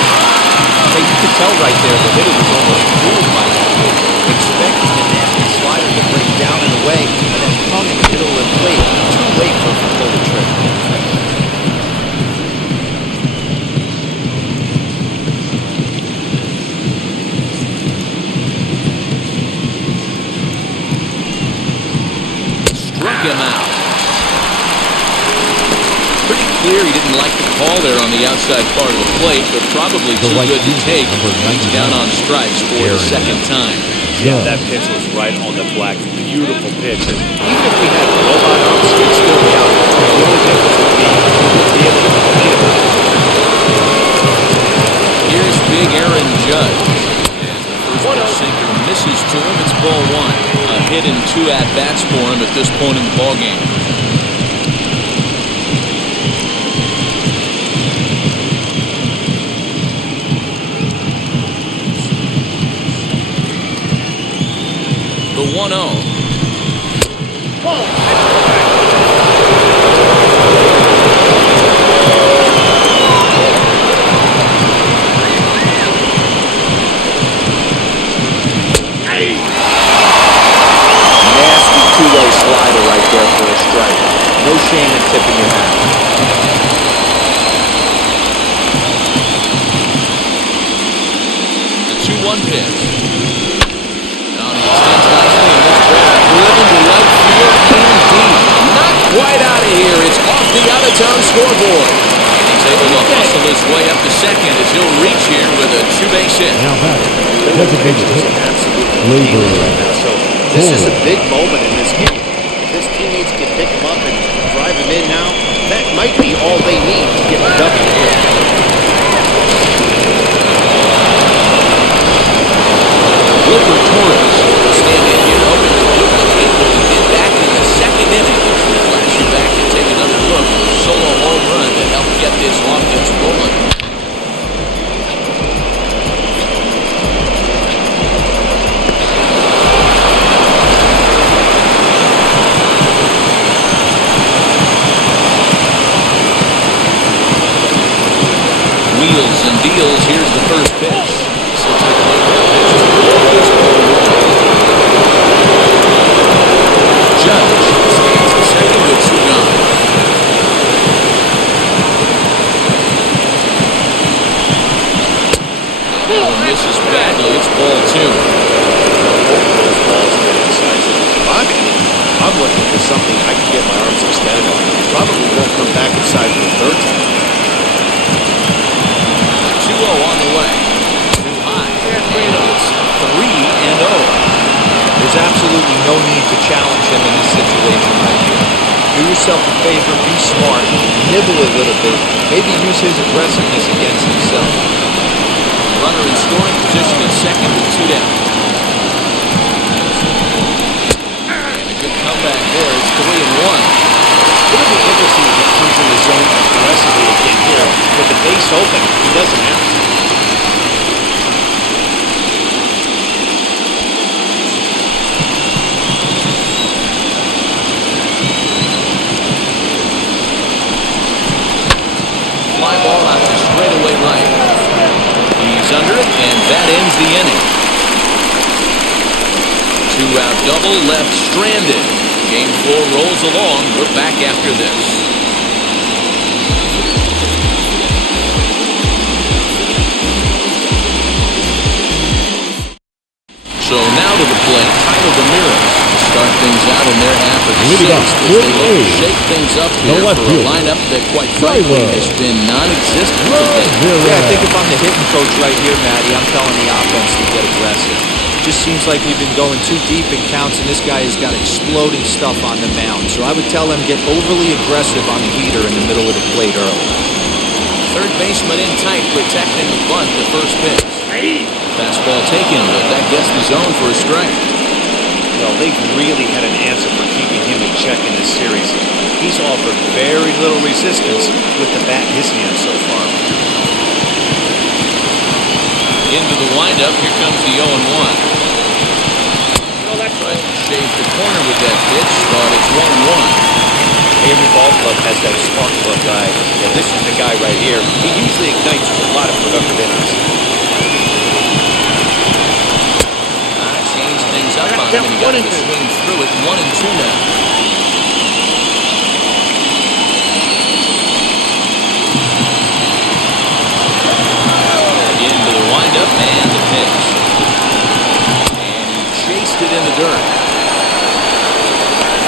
Hey, you could tell right there the hitter was almost fooled by that pitch, expecting the nasty slider to break down and away, and then hung in the middle of the plate, too late for him to pull the trigger. Struck him out. Pretty clear he didn't like the call there on the outside part of the plate, but probably too good to take. He's down on strikes for the second time. Yeah, that pitch was right on the black. Beautiful pitch. And even if we had robot arms, he'd still be out. The only difference would be able to complete him. Here's big Aaron Judge. As the first sinker misses to him, it's ball one. A hit and 2 at-bats for him at this point in the ballgame. The 1-0. Nasty two-way slider right there for a strike. No shame in tipping your hat. The 2-1 pitch. Down he extends nicely, and this ball driven to right field and deep. Not quite out of here. It's off the out-of-town scoreboard. And he's able to hustle his way up to second as he'll reach here with a 2-base hit. Now back. Designated hit. Absolutely right now. So this is a big moment in this game. If his teammates can pick him up and drive him in now, that might be all they need to get the W here. Wilbur Torres stand in here hoping to duplicate what he did back in the second inning. We flash you back and take another look at the solo home run that helped get this offense rolling. Wheels and deals. Here's the first pitch. So take a look at the pitch. Judge stands at second with 2 gone. And misses badly. It's ball 2. Both of those balls are decisive. I'm looking for something I can get my arms extended on. Probably won't come back inside for the third time. 2-0 on the way. Too high. It's 3-0. There's absolutely no need to challenge him in this situation right here. Do yourself a favor, be smart, nibble a little bit, maybe use his aggressiveness against himself. Runner in scoring position at second with 2 down. And a good comeback there. It's 3-1. It'll be interesting if he comes in the zone aggressively again here. With the base open, he doesn't have to. Fly ball out to straightaway right. He's under it, and that ends the inning. 2-out double left stranded. Game 4 rolls along. We're back after this. So now to the plate, Tyler Ramirez to start things out in their half of the Lead it up, sixth. As they look to 48. shake things up The here left for a field. lineup that, quite frankly, has been non-existent today. Yeah, I think if I'm the hitting coach right here, Matty, I'm telling the offense to get aggressive. Just seems like we've been going too deep in counts, and this guy has got exploding stuff on the mound. So I would tell them get overly aggressive on the heater in the middle of the plate early. Third baseman in tight, protecting the bunt, the first pitch. Fastball taken, but that gets the zone for a strike. Well, they've really had an answer for keeping him in check in this series. He's offered very little resistance with the bat in his hand so far. Into the windup, here comes the 0-1. Tries to shave the corner with that pitch, but it's 1-1. Every ball club has that spark plug guy, and this is the guy right here. He usually ignites with a lot of productive innings. Changed things up on him, and he got him to swing through it. 1-2 now. Into the windup and the pitch. And he chased it in the dirt.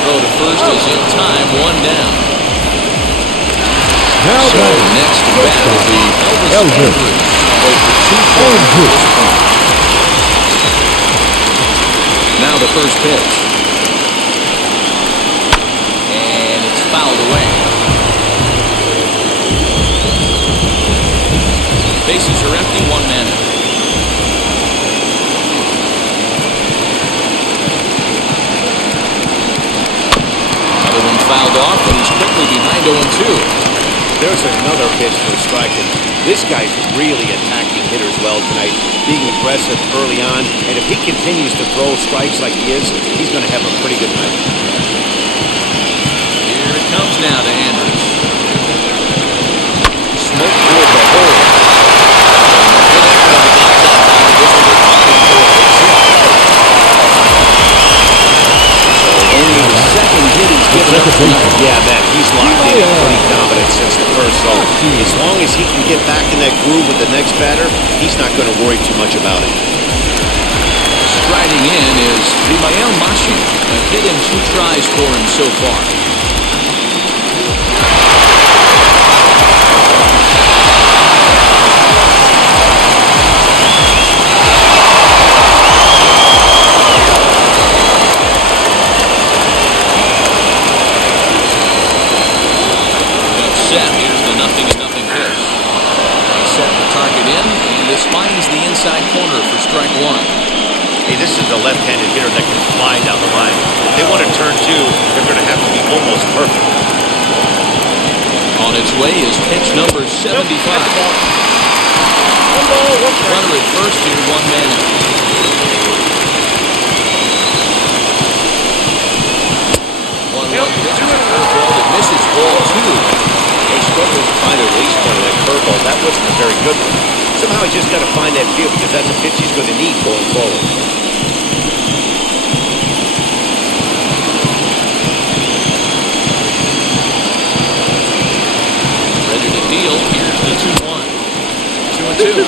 Throw to first is in time, 1 down. Now So next to bat will be Elvis Andrews. Over 2 this point. Now the first pitch. And it's fouled away. Bases are empty, 1 man out. Another one fouled off, and he's quickly behind 0-2. There's another pitch for a strike. And this guy's really attacking hitters well tonight, being aggressive early on. And if he continues to throw strikes like he is, he's going to have a pretty good night. Here it comes now to Andrews. Smoke toward the hole. Only the second hit he's given up tonight. Yeah, Matt, he's locked in pretty dominant since the first. So as long as he can get back in that groove with the next batter, he's not going to worry too much about it. Striding in is Vimael Mashi. A hit in 2 tries for him so far. Here's the 0-0 pitch. They set the target in, and this finds the inside corner for strike 1. Hey, this is a left-handed hitter that can fly down the line. If they want to turn 2, they're going to have to be almost perfect. On its way is pitch number 75. Runner at first here, 1 man out. 1-1 pitch is a curveball that misses ball 2. They struggled to find a release point of that curveball. That wasn't a very good one. Somehow he's just got to find that feel because that's a pitch he's going to need going forward. Ready to deal. Here's the 2-1. 2-2.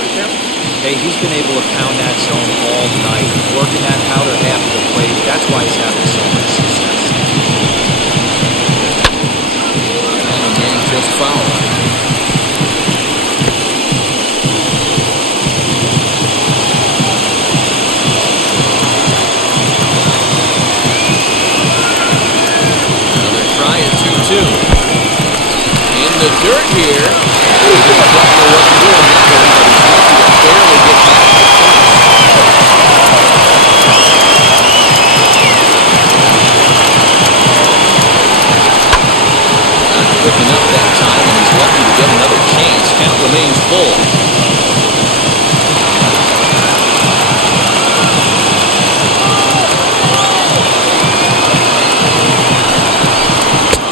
Hey, he's been able to pound that zone all night, working that outer half of the plate. That's why he's having so much success. Just foul. Another try at 2-2. In the dirt here. Just Chapman wasn't doing that, but he's lucky to barely get back to picking up that time, and he's lucky to get another chance. Count remains full.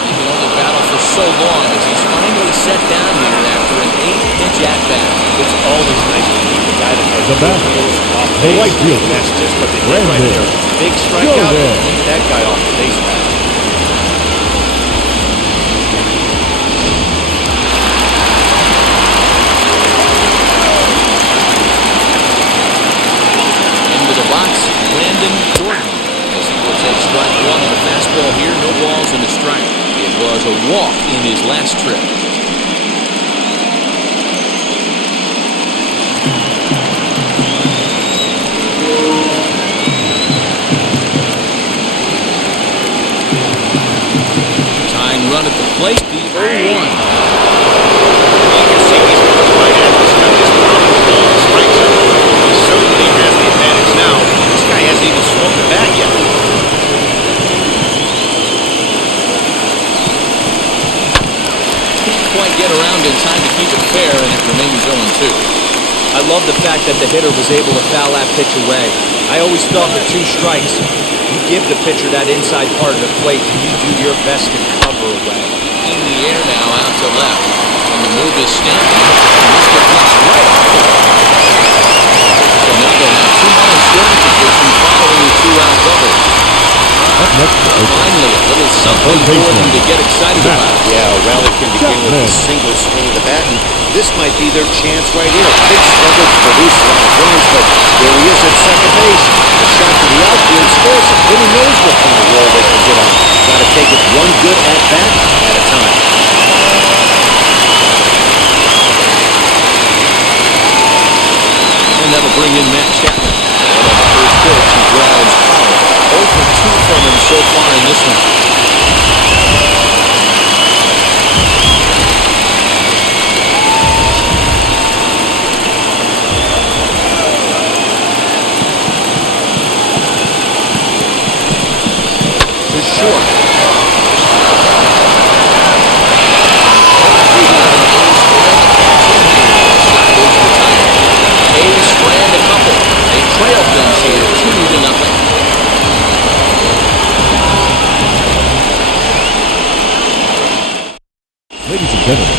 He can only battle for so long as he's finally set down here after an 8-pitch at-bat. It's always nice to keep the guy that has The bat. off The base. right fielder. That's just what they did right there. Big strikeout. Keep that guy off the base path. As he will take strike 1 on the fastball here, no balls and a strike. It was a walk in his last trip. Tying run at the plate, the 0-1. You can see he's coming right at this guy. Just pounding the ball and strikes him. He certainly has the advantage now. This guy hasn't even swung the bat yet. Can't quite get around in time to keep it fair, and it remains 0-2. I love the fact that the hitter was able to foul that pitch away. I always felt with 2 strikes, You give the pitcher that inside part of the plate, and you do your best to cover away. In the air now, out to left. And the move is Stanton. And this deflects right off of him. So now they'll have two-man in scoring position following the two-out double. Up next, Finally, a little something for them to get excited about. Yeah, a rally can begin with a single swing of the bat, and this might be their chance right here. Hicks struggled to produce a lot of runs, but there he is at second base. A shot to the outfield scares him. Who knows what kind of role they can get on. Got to take it one good at-bat at a time. And that'll bring in Matt Chapman. And on the first pitch, he grounds out. 0 for 2 from him so far in this one. To short. A's strand a couple. They trail things here 2-0. Ladies and gentlemen,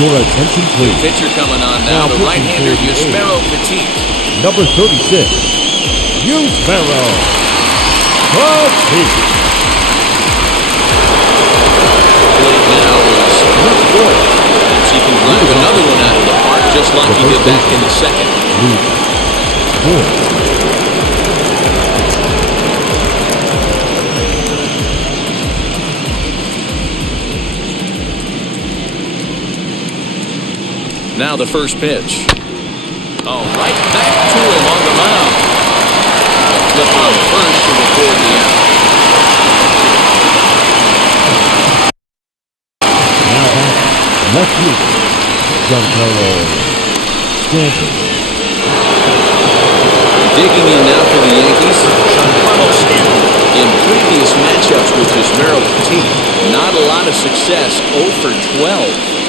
your attention please. Pitcher coming on now, the right-hander Yusmeiro Petit. Number 36, Yusmeiro Petit. Plate now is Luke Voigt. Thinks he can drive another one out of the park just like he did back in the second. Luke Voigt. Now the first pitch. Oh, right back to him on the mound. Flip on first to record the out. Now back, left field, Giancarlo Stanton. Digging in now for the Yankees, Giancarlo Stanton. In previous matchups with Yusmeiro Petit, not a lot of success, 0 for 12.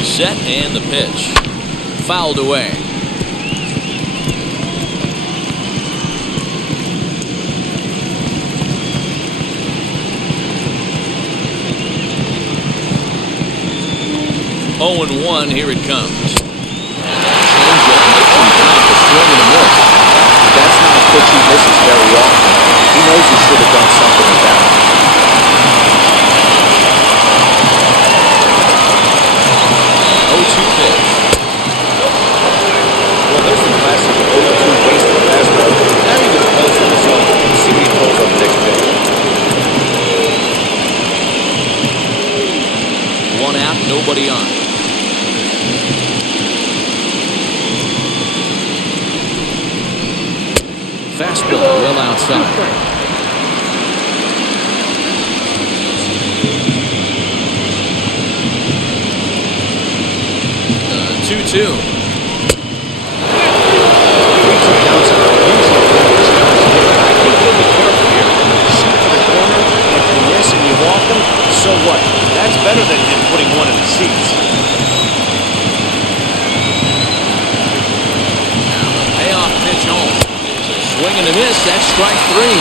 Set and the pitch. Fouled away. Oh and 1, here it comes. And that changeup makes him count the swing and a miss. That's not a pitch he misses very often. He knows he should have done something with that. 0-2 pitch. Well, there's the classic 0-2 wasted fastball. Not even close to the zone. Let's see what he throws on the next pitch. 1 out, nobody on. Fastball well outside. 2-2. 3-2 counts are unusual for the challenge hitter. I think they'll be careful here. Shoot for the corner, if you miss and you walk them, so what? That's better than him putting one in the seats. Now the payoff pitch home. It's a swing and a miss. That's strike 3.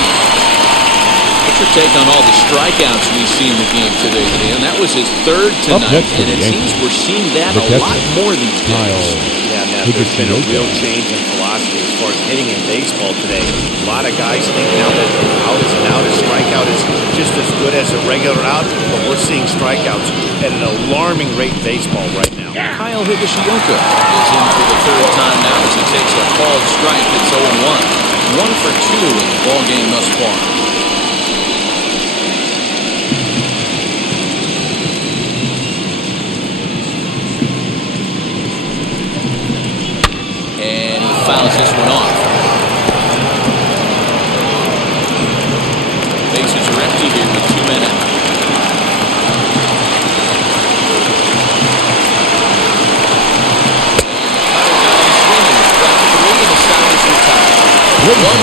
What's your take on all the strikeouts we see in the game today, Dan? That was his third tonight, and it seems we're seeing that a lot more these days. Yeah, Matt, there's been a real change in philosophy as far as hitting in baseball today. A lot of guys think now that an out is an out, a strikeout is just as good as a regular out, but we're seeing strikeouts at an alarming rate in baseball right now. Kyle Higashioka is in for the third time now as he takes a called strike. It's 0-1. 1 for 2 in the ballgame thus far. And he fouls this one off. Bases are empty here with 2 men out.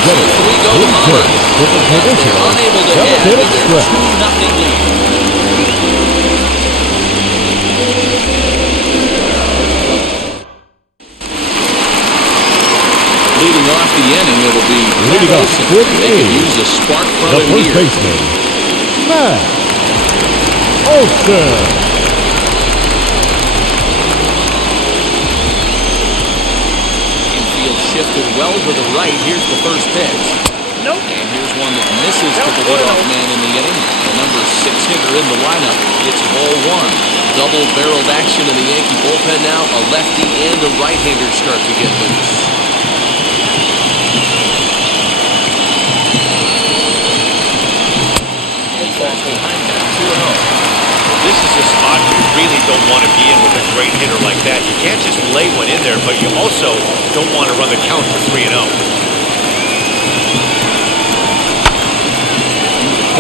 Ladies and gentlemen, please turn with the traditional seven-minute stretch. 2-0 lead. Leading off the inning, it'll be Leading Matt off Olson. for the They could A's, use a spark from the him first here. baseman, Matt Olson. Infield shifted well to the right. Here's the first pitch. Nope. And here's one that misses to the leadoff man in the inning. The number 6 hitter in the lineup. It's ball one. Double-barreled action in the Yankee bullpen now. A lefty and a right-hander start to get loose. Falls behind that 2-0. This is a spot you really don't want to be in with a great hitter like that. You can't just lay one in there, but you also don't want to run the count to 3-0.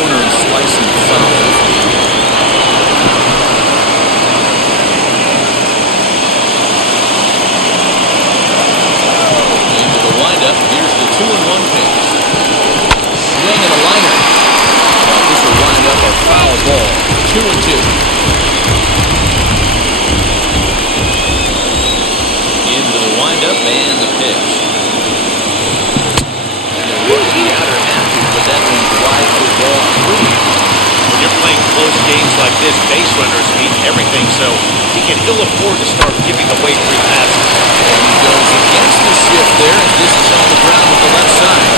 Corner and slicing foul. Into the windup. Here's the 2-1 pitch. Swing and a liner. Well, this will wind up a foul ball. 2-2. Into the windup and the pitch. And they're working the outer half, but that one's wide for ball 3. When you're playing close games like this, base runners mean everything, so he can ill afford to start giving away free passes. And he goes against the shift there, and this is on the ground with the left side.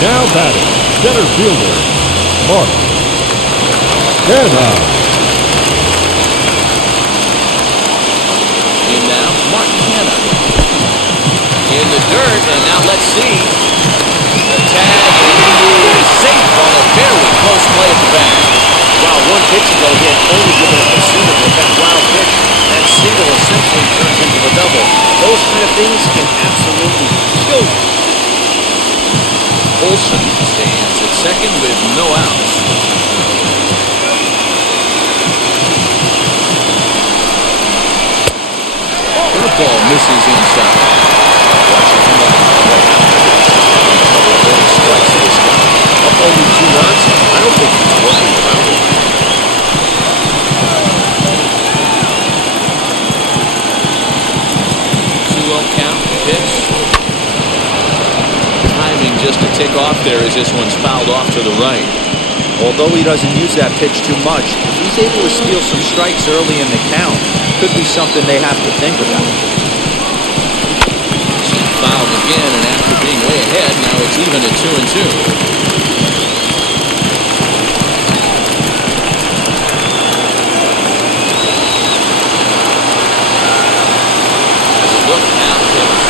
Now batting, center fielder, Mark Canha. In now, Mark Canha. In the dirt, and now let's see. The tag, and he is safe on a very close play at the back. Wow, one pitch ago, he had only given up a single with that wild pitch. That single essentially turns into a double. Those kind of things can absolutely kill you. Olson stands at second with no outs. Curveball misses inside. Watch it come on. Strikes this guy. Up only 2 runs? I don't think he's working around it. 2-0 count, pitch. Timing just to tick off there as this one's fouled off to the right. Although he doesn't use that pitch too much, if he's able to steal some strikes early in the count, could be something they have to think about. Fouled again, and after being way ahead, now it's even at 2-2. Look now, pitch.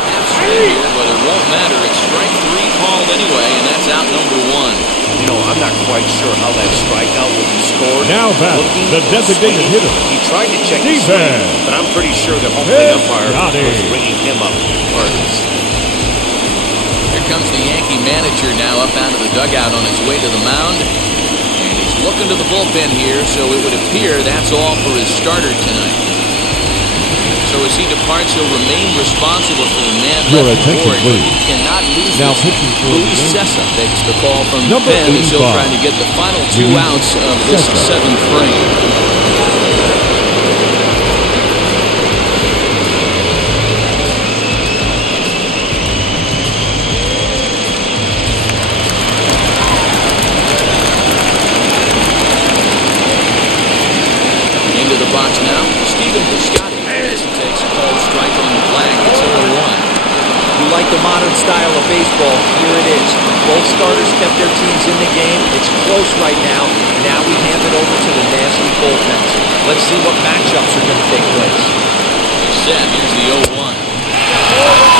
Half straight here, but it won't matter. It's strike 3 called anyway, and that's out number 1. You know, I'm not quite sure how that strikeout will be scored. Now batting, Looking, the designated swinging. hitter, He tried to check his Steven. swing, but I'm pretty sure the home plate umpire Johnny. was ringing him up first. Here comes the Yankee manager now up out of the dugout on his way to the mound. And he's looking to the bullpen here, so it would appear that's all for his starter tonight. So as he departs, he'll remain responsible for the man Your left attention, aboard, but please. he cannot lose Now this. pitching for the Luis Yankees. Sessa takes the call from Number the pen as he'll 85. try to get the final 2 Luis outs of this Sessa. 7th frame. Into the box now, Stephen Piscotty as he takes a cold strike on the flag. It's 0-1. You like the modern style of baseball, here it is. Both starters kept their teams in the game. It's close right now. Now we hand it over to the nasty bullpens. Let's see what matchups are going to take place. It's set. Here's the 0-1.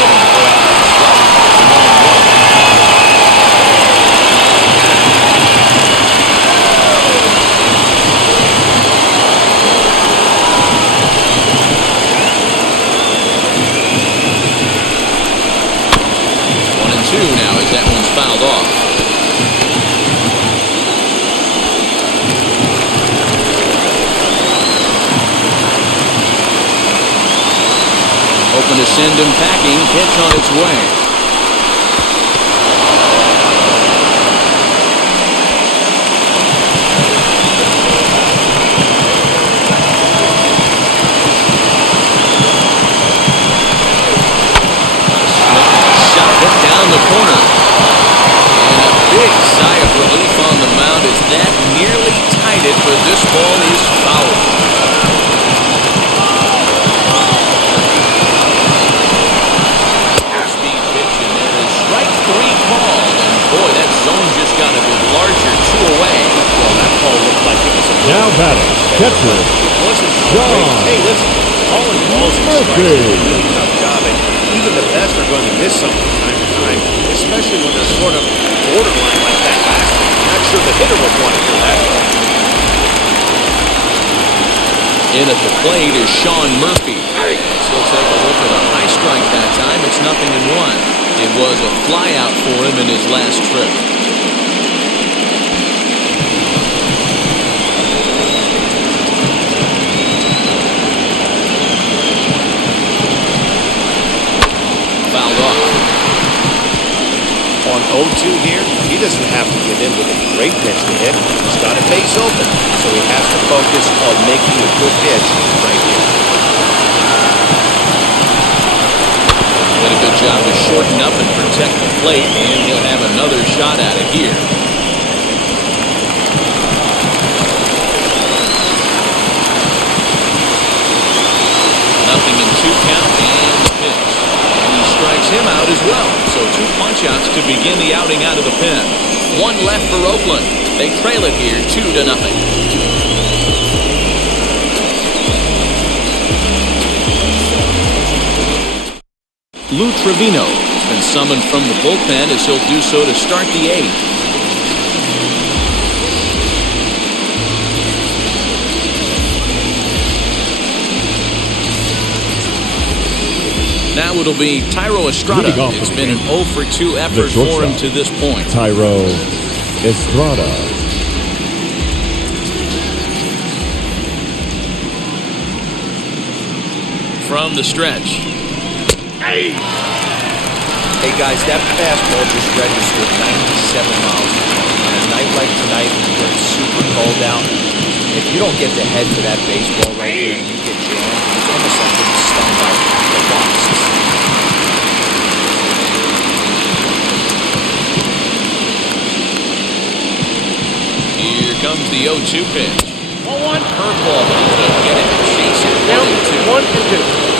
Getting to go after Piscotty. It's 1-1. Two now as that one's fouled off. Open to send him packing. Pitch on its way. it, but this ball is foul. Speed pitch, and there is strike three called. And boy, that zone just got a bit larger, two away. Well, that ball looked like it was a Now batting, catcher, It wasn't Sean Hey, listen, calling balls and strikes is a really tough job, and even the best are going to miss some from time to time, especially when they're sort of borderline like that last one. I'm not sure the hitter would want to do that. In at the plate is Sean Murphy. He'll take a look at a high strike that time. It's 0-1. It was a fly out for him in his last trip. Fouled off. On 0-2 here, he doesn't have to get in with a great pitch to hit. He's got a base open, so he has to focus on making a good pitch right here. Did a good job to shorten up and protect the plate, and he'll have another shot at it here. Nothing in 2 count, and the pitch. And he strikes him out as well. So 2 punch-outs to begin the outing out of the pen. 1 left for Oakland. They trail it here 2-0. Lou Trevino has been summoned from the bullpen as he'll do so to start the 8th. Now it'll be Thairo Estrada. It's been an 0-for-2 effort for him to this point. Thairo Estrada. From the stretch. Hey guys, that fastball just registered 97 miles an hour. On a night like tonight where it's super cold out, if you don't get the head to that baseball right here and you get jammed, it's almost like getting stung by the wasps. Here comes the 0-2 pitch. 1-1. Curveball, but he can't get it to chase it. Down 1-2. 1-2.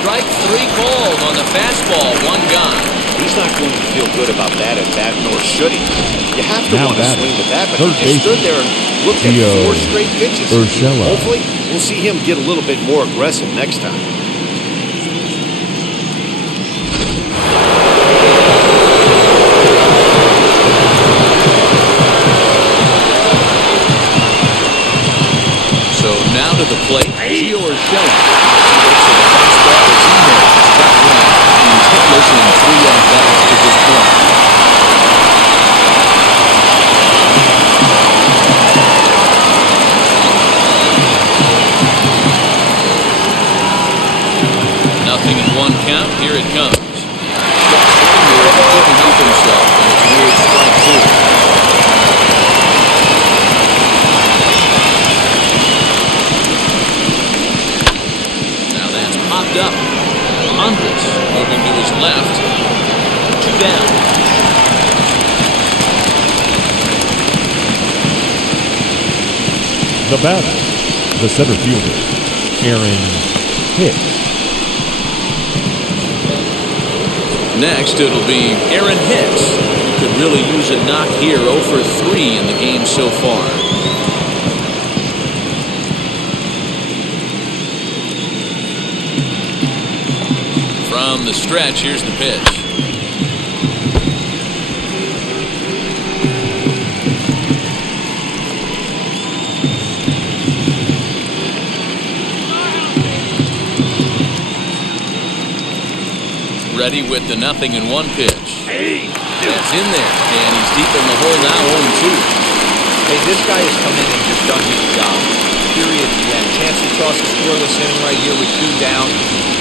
Strike 3 called on the fastball, 1 gone. He's not going to feel good about that at bat, nor should he. You have to Now want to batting, swing the bat, but third he just stood there and looked at Gio 4 straight pitches. Urshela. Hopefully, we'll see him get a little bit more aggressive next time. So now to the plate, Gio Urshela. Fastball that's in there for strike 1. He's hitless in 3 at-bats to this point. Nothing in 1 count. Here it comes. Couldn't help himself, and it's weird strike 2. Popped up. Andres moving to his left. 2 down. The batter, the center fielder, Aaron Hicks. Next, it'll be Aaron Hicks. Could really use a knock here. 0-for-3 in the game so far. From the stretch, here's the pitch. Ready with the 0-1 pitch. That's in there, and he's deep in the hole now, 0-2. Hey, this guy has come in and just done his job. Period. The end. Chance to toss a scoreless inning right here with 2 down.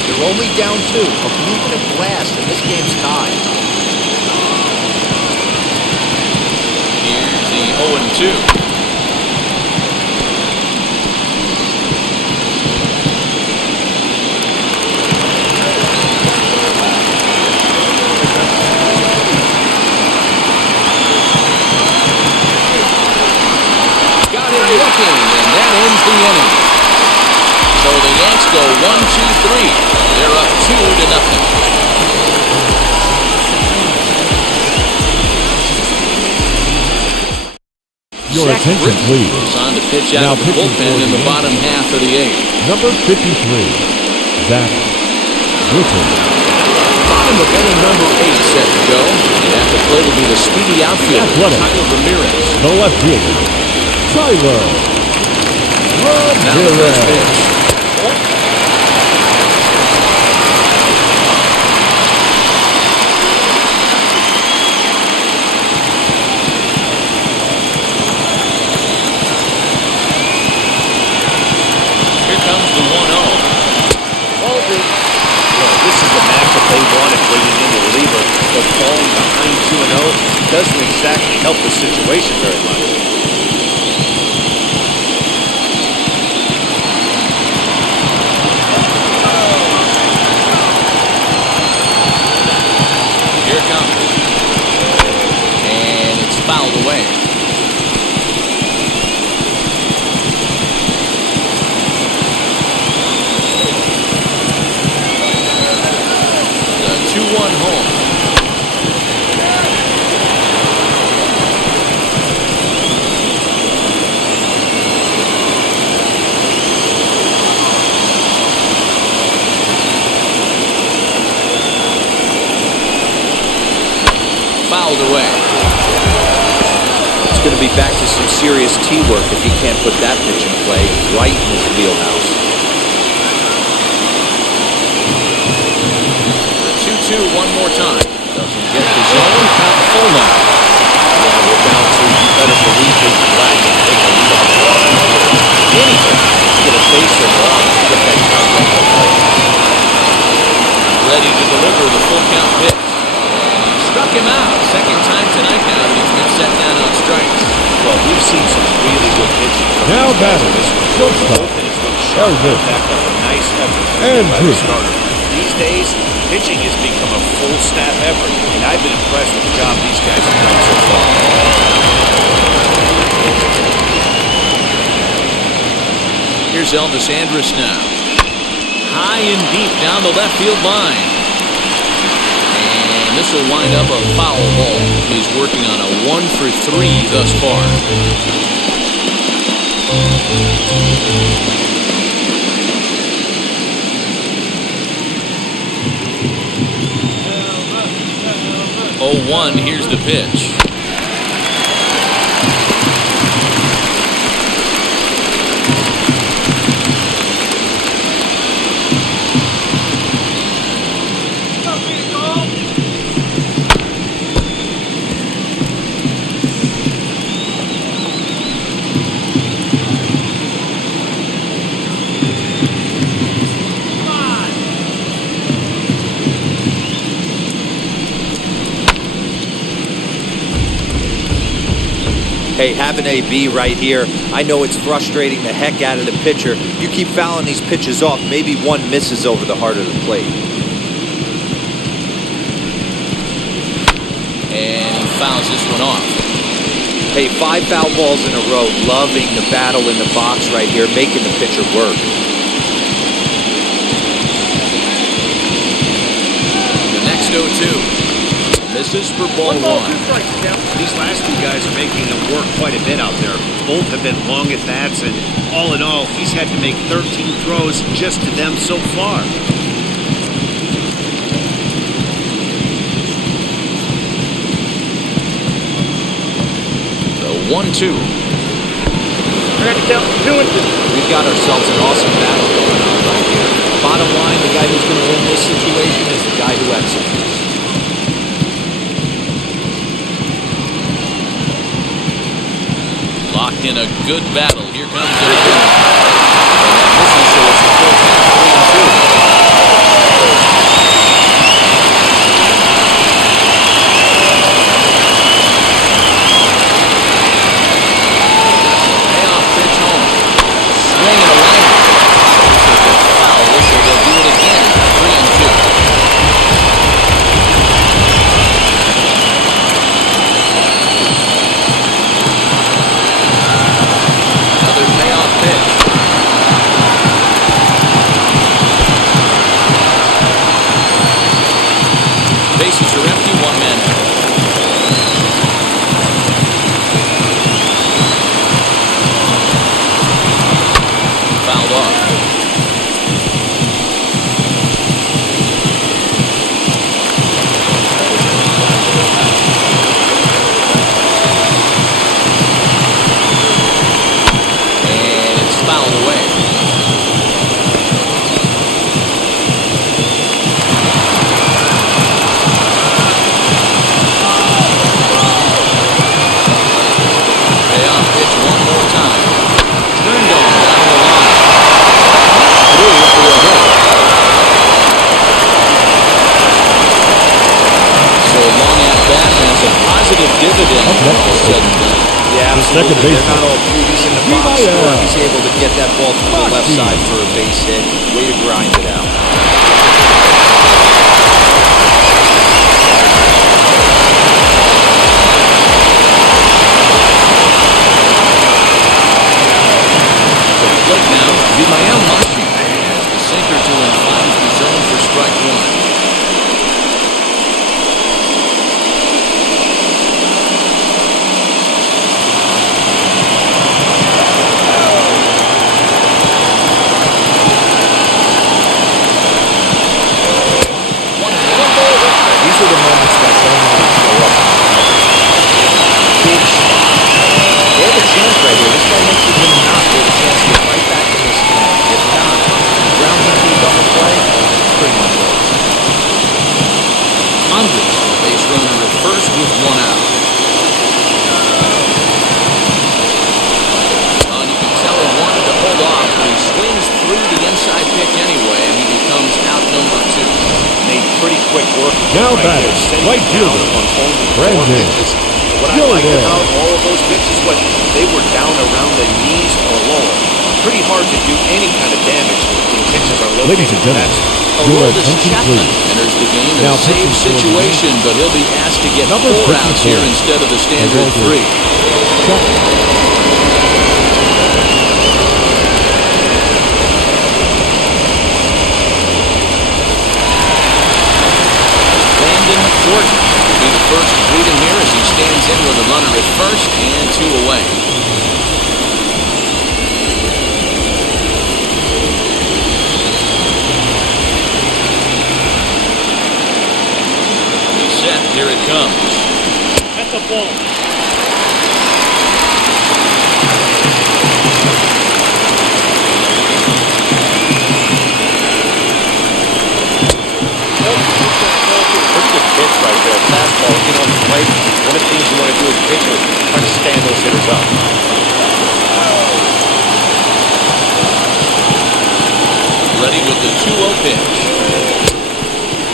They're only down 2, but moving a blast, and this game's tied. Here's the 0-2. go 1-2-3. They're up 2-0. Your Zach attention, Britton please. is on to pitch Now out of the pitching bullpen for in the the bottom half of the eighth. Number 53, Zach Britton. Bottom of inning number 8 set to go. And at the plate will be the speedy outfielder, Athletic. Tyler Ramirez. The left fielder, Tyler Now the first Ramirez. pitch. Here comes the 1-0. This is the matchup they wanted bringing in the reliever, but falling behind 2-0 doesn't exactly help the situation very much. Here it comes. And it's fouled away. The 2-1 home. Fouled away. It's going to be back to some serious tee work if he can't put that pitch in play right in his wheelhouse. The 2-2 one more time. Doesn't get the zone. Count full now. Yeah, we're down to, you better believe his flag and take a lead off. Anything to get a base or walk to get that count up the plate. Ready to deliver the full count pitch. Struck him out. Second time tonight now that he's been set down on strikes. Well, we've seen some really good pitching from Now these guys in batting, this one. shortstop, Oakland has looked sharp Elvis. and backed up a nice effort And by the two. starter. These days, pitching has become a full staff effort, and I've been impressed with the job these guys have done so far. Here's Elvis Andrus now. High and deep down the left field line. And this will wind up a foul ball. He's working on a 1-for-3 thus far. Oh, 1, here's the pitch. Hey, having AB right here, I know it's frustrating the heck out of the pitcher. You keep fouling these pitches off, maybe one misses over the heart of the plate. And he fouls this one off. Hey, 5 foul balls in a row, loving the battle in the box right here, making the pitcher work. The next 0-2. Misses for ball 1. These last two guys are making him work quite a bit out there. Both have been long at bats, and all in all, he's had to make 13 throws just to them so far. The 1-2. We've got ourselves an awesome battle going on right here. Bottom line, the guy who's going to win this situation is the guy who executes. Locked in a good battle. Here comes the pitch. This is so it's the full count, 3-2. Payoff pitch home. Swing and a line. This is a foul. So they'll do it again. 3-2. Payoff pitch. Some positive dividend Up when next all is said and done. Yeah, the second absolutely. They're baseman. not all beauties in the box Rivera. score. He's able to get that ball to the left Rocky. side for a base hit. Way to grind it out. Plate now, Vimael Machi has the sinker to him, finds the zone for strike one. These are the moments that don't really show up. Hicks, they have a chance right here. This guy makes it win or not. They have a chance to get right back in this game. If not, grounds into a double play, it's pretty much over. Andres, base runner at first with one out. You can tell he wanted to hold off, but he swings through the inside pitch anyway, and he becomes out number two. Made pretty quick work of Now right batting, there, sending right it down fielder, on only 4 Brandon. pitches. What I Go liked there. about all of those pitches was they were down around the knees or lower. Pretty hard to do any kind of damage when pitches are located. Ladies and gentlemen, your Aroldis attention Chapman please. enters the game in Now a save pitching for the situation, but he'll be asked to get Number 4 outs here 54. instead of the standard Aroldis. 3. Chapman. Landon Thornton will be the first to greet him here as he stands in with a runner at first and 2 away. He's set. Here it comes. That's a ball. Pretty good pitch right there. Fastball in on the plate. One of the things you want to do as a pitcher is try to stand those hitters up. Ready with the 2-0 pitch.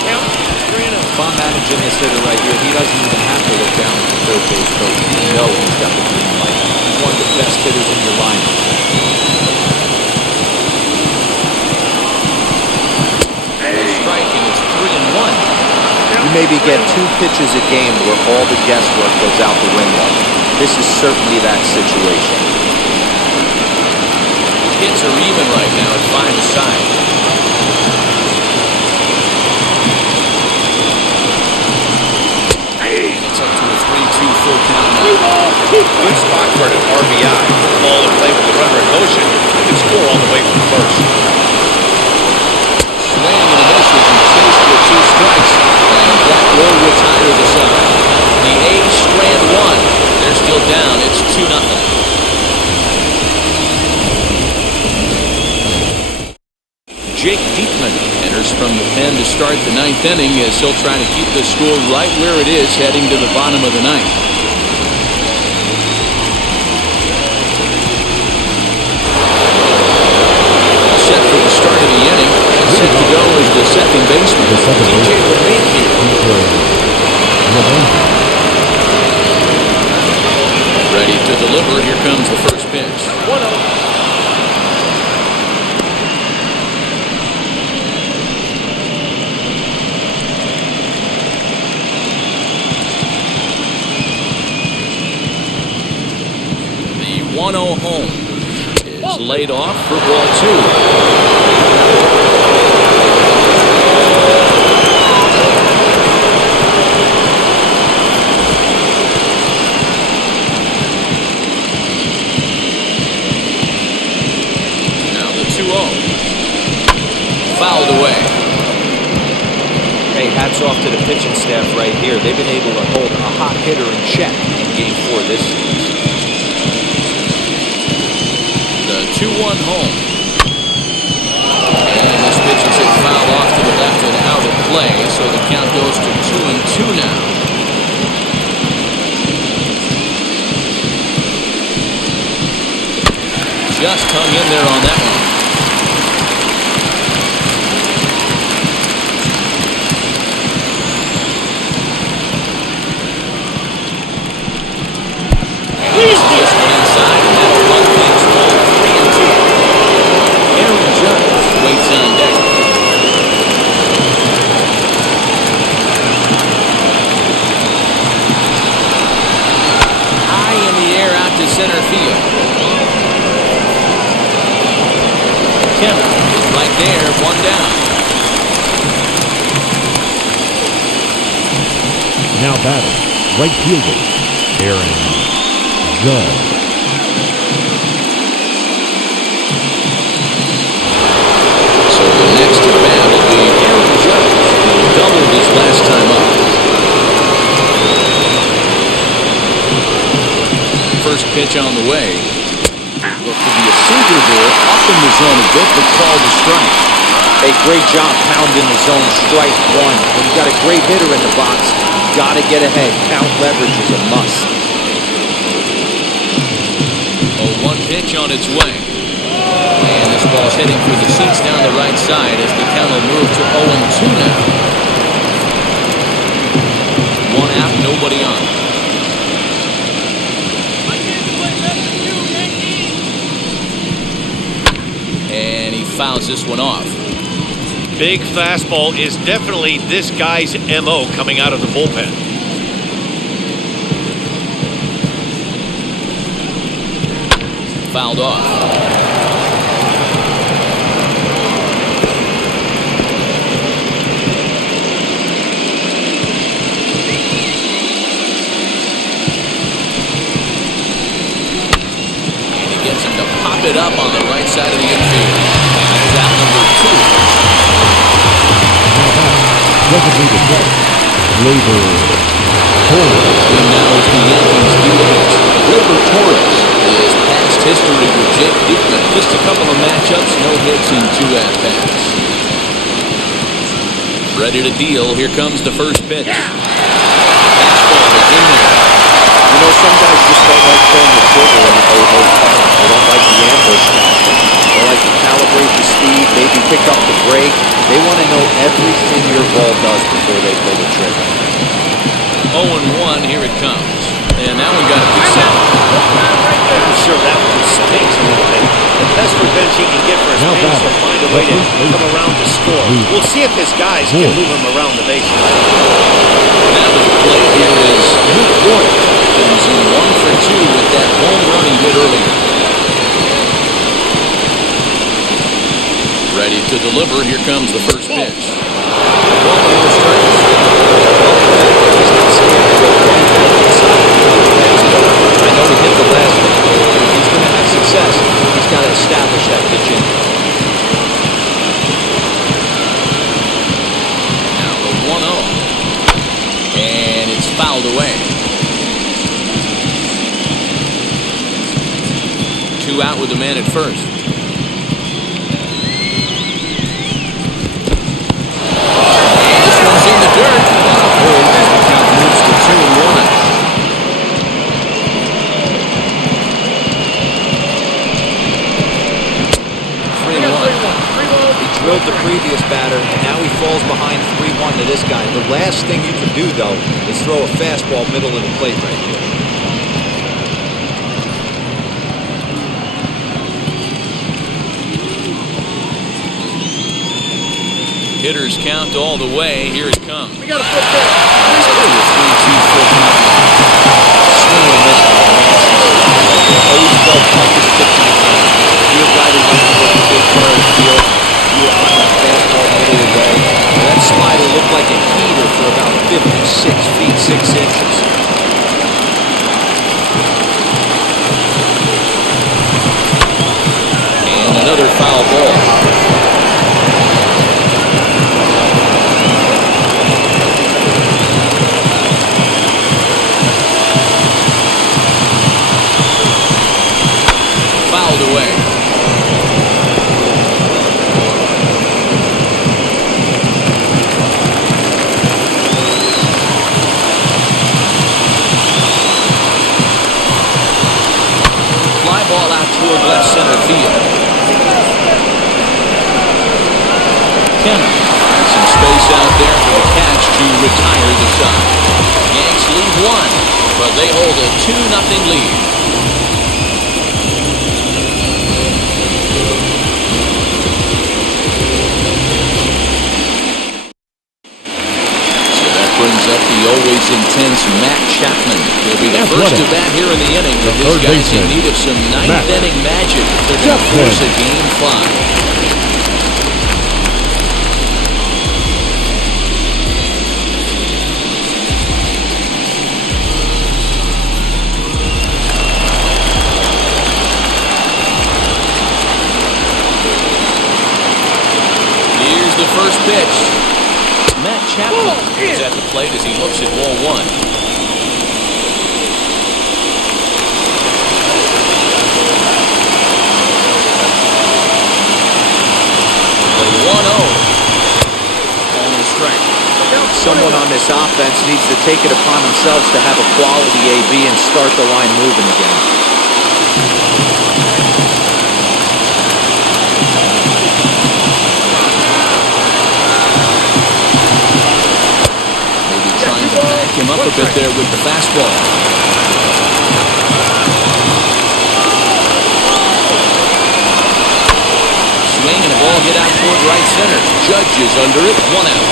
Count. 3-0. If I'm managing this hitter right here, he doesn't even have to look down at the third base coach. You know he's got the green light. He's one of the best hitters in your lineup. Strike, and it's 3-1. You maybe get 2 pitches a game where all the guesswork goes out the window. This is certainly that situation. Hits are even right now at 5 aside. And it's up to a 3-2 full count now. Good spot for an RBI. Put the ball in play with the runner in motion. You can score all the way from first. Swing and a miss as he chased with 2 strikes, and that will retire the side. The A's strand 1. They're still down. It's 2-0. Jake Diekman enters from the pen to start the 9th inning as he'll try to keep the score right where it is heading to the bottom of the 9th. Set for the start of the inning, and set to go is the second baseman, TJ LeMahieu. Ready to deliver. Here comes the first pitch. 1-0. The 1-0 home is laid off for ball 2. Now the 2-0. Fouled away. Hey, hats off to the pitching staff right here. They've been able to hold a hot hitter in check in Game 4 this series. The 2-1 home. And this pitch is hit foul off to the left and out of play, so the count goes to 2-2 now. Just hung in there on that one. center field. Kemp is right there, one down. Now batting, right fielder, Aaron Judge. So the next at bat will be Aaron Judge, who doubled his last time up. First pitch on the way. Look to be a sinker there, up in the zone a bit, but called a strike. A great job pounding the zone, strike one. When you got a great hitter in the box, you got to get ahead. Count leverage is a must. Oh, one pitch on its way. And this ball's heading for the seats down the right side as the count will move to 0-2 now. One out, nobody on. And he fouls this one off. Big fastball is definitely this guy's MO coming out of the bullpen. Fouled off. Gets him to pop it up on the right side of the infield. There's out number 2. Designated hitter, Gleyber Torres. And now is the Yankees DH. Gleyber Torres is past history with Jake Diekman. Just a couple of matchups, no hits in 2 at-bats. Ready to deal. Here comes the first pitch. Fastball is in there. You know, some guys just don't like pulling the trigger in an 0-0 count. They don't like the ambush tactic. They like to calibrate the speed, maybe pick up the brake. They want to know everything your ball does before they pull the trigger. 0-1, here it comes. And that one got a good sound. I'm sure that one stinks a little bit. The best revenge he can get for his fans will find a way to come around to score. We'll see if his guys can move him around the bases. Now the play here is Luke Gordon. Comes in 1 for 2 with that home run he hit earlier. Ready to deliver. Here comes the first pitch. Ball and no strikes. I know he hit the last one, but if he's going to have success, he's got to establish that pitch in. Now the 1-0. And it's fouled away. 2 out with the man at first. And this one's in the dirt. Count moves to 2-1. He drilled the previous batter, and now he falls behind 3-1 to this guy. The last thing you can do, though, is throw a fastball middle of the plate right here. Hitters count all the way. Here it comes. We got a foot there. It's a 3-2 full count. Swing and miss on the Yankees. Always felt toughest pitch in the game. You're a guy that wants to look a big part of the field. You were on that fastball middle of the way. That slider looked like a heater for about 56 feet, 6 inches. And another foul ball. Away. Fly ball out toward left center field. Kemp finds some space out there for the catch to retire the side. Yanks lead 1, but they hold a 2-0 lead. Brings up the always 10's Matt Chapman will be the Athletic. first to bat here in the inning, with The his third guys in baseman, need of some Matt ninth-inning magic if they're going to Chapman. force a Game 5. Here's the first pitch. Matt Chapman is at the plate as he looks at ball one. The 1-0 on the strike. Someone on this offense needs to take it upon themselves to have a quality AB and start the line moving again. Trying to back him up a bit there with the fastball. Swing and a ball hit out toward right center. Judge is under it. 1 out.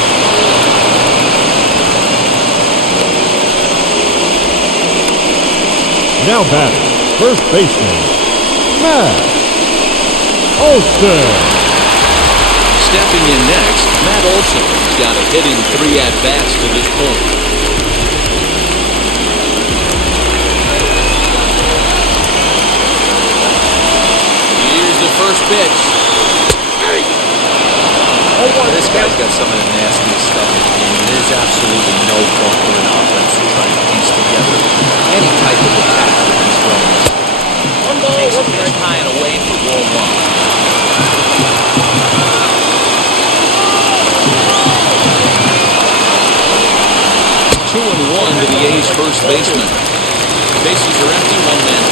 Now batting, first baseman, Matt Olson. Stepping in next, Matt Olson has got a hit in 3 at-bats to this point. Here's the first pitch. This guy's got some of the nastiest stuff in the game. There's absolutely no fault for an offense to try to piece together any type of attack with these runners. Takes a pitch high and away for ball 1. 2-1 to the A's first baseman. Bases are empty, 1 man.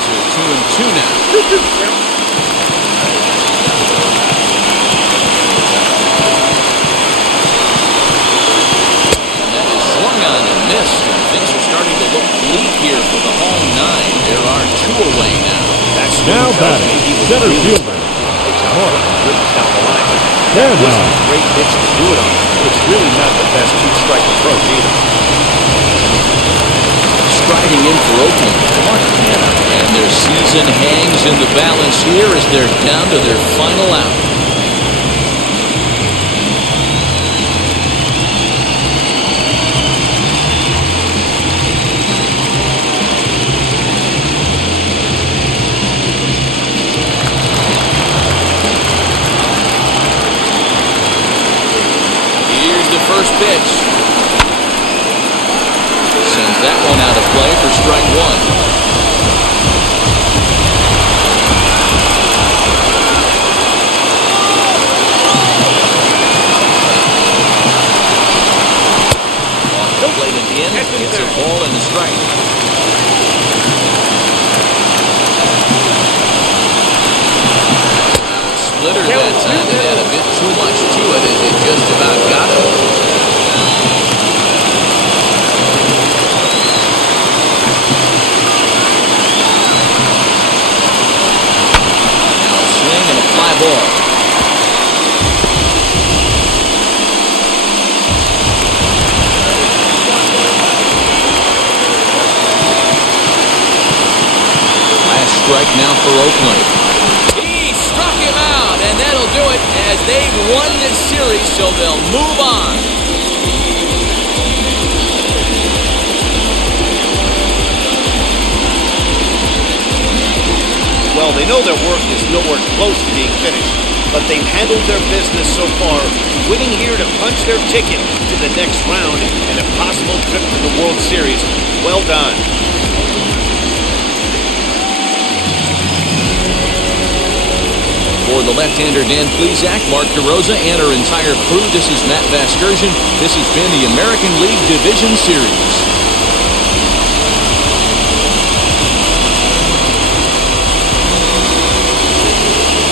So 2-2 now. And that is swung on and missed, and things are starting to look bleak here for the home 9. There are 2 away now. That's Now batting, center fielder, That was a great pitch to do it on. It's really not the best 2-strike approach either. Striding in for Oakland, Montgomery. And their season hangs in the balance here as they're down to their final out. First pitch. Sends that one out of play for strike 1. Off the plate and in. It's a ball and a strike. Splitter that time. It had a bit too much to it as it just about got him. Fly ball. Last strike now for Oakland. He struck him out, and that'll do it as they've won this series, so they'll move on. Well, they know their work is nowhere close to being finished, but they've handled their business so far, winning here to punch their ticket to the next round and a possible trip to the World Series. Well done. For the left-hander Dan Plesac, Mark DeRosa, and our entire crew, this is Matt Vasgersian. This has been the American League Division Series.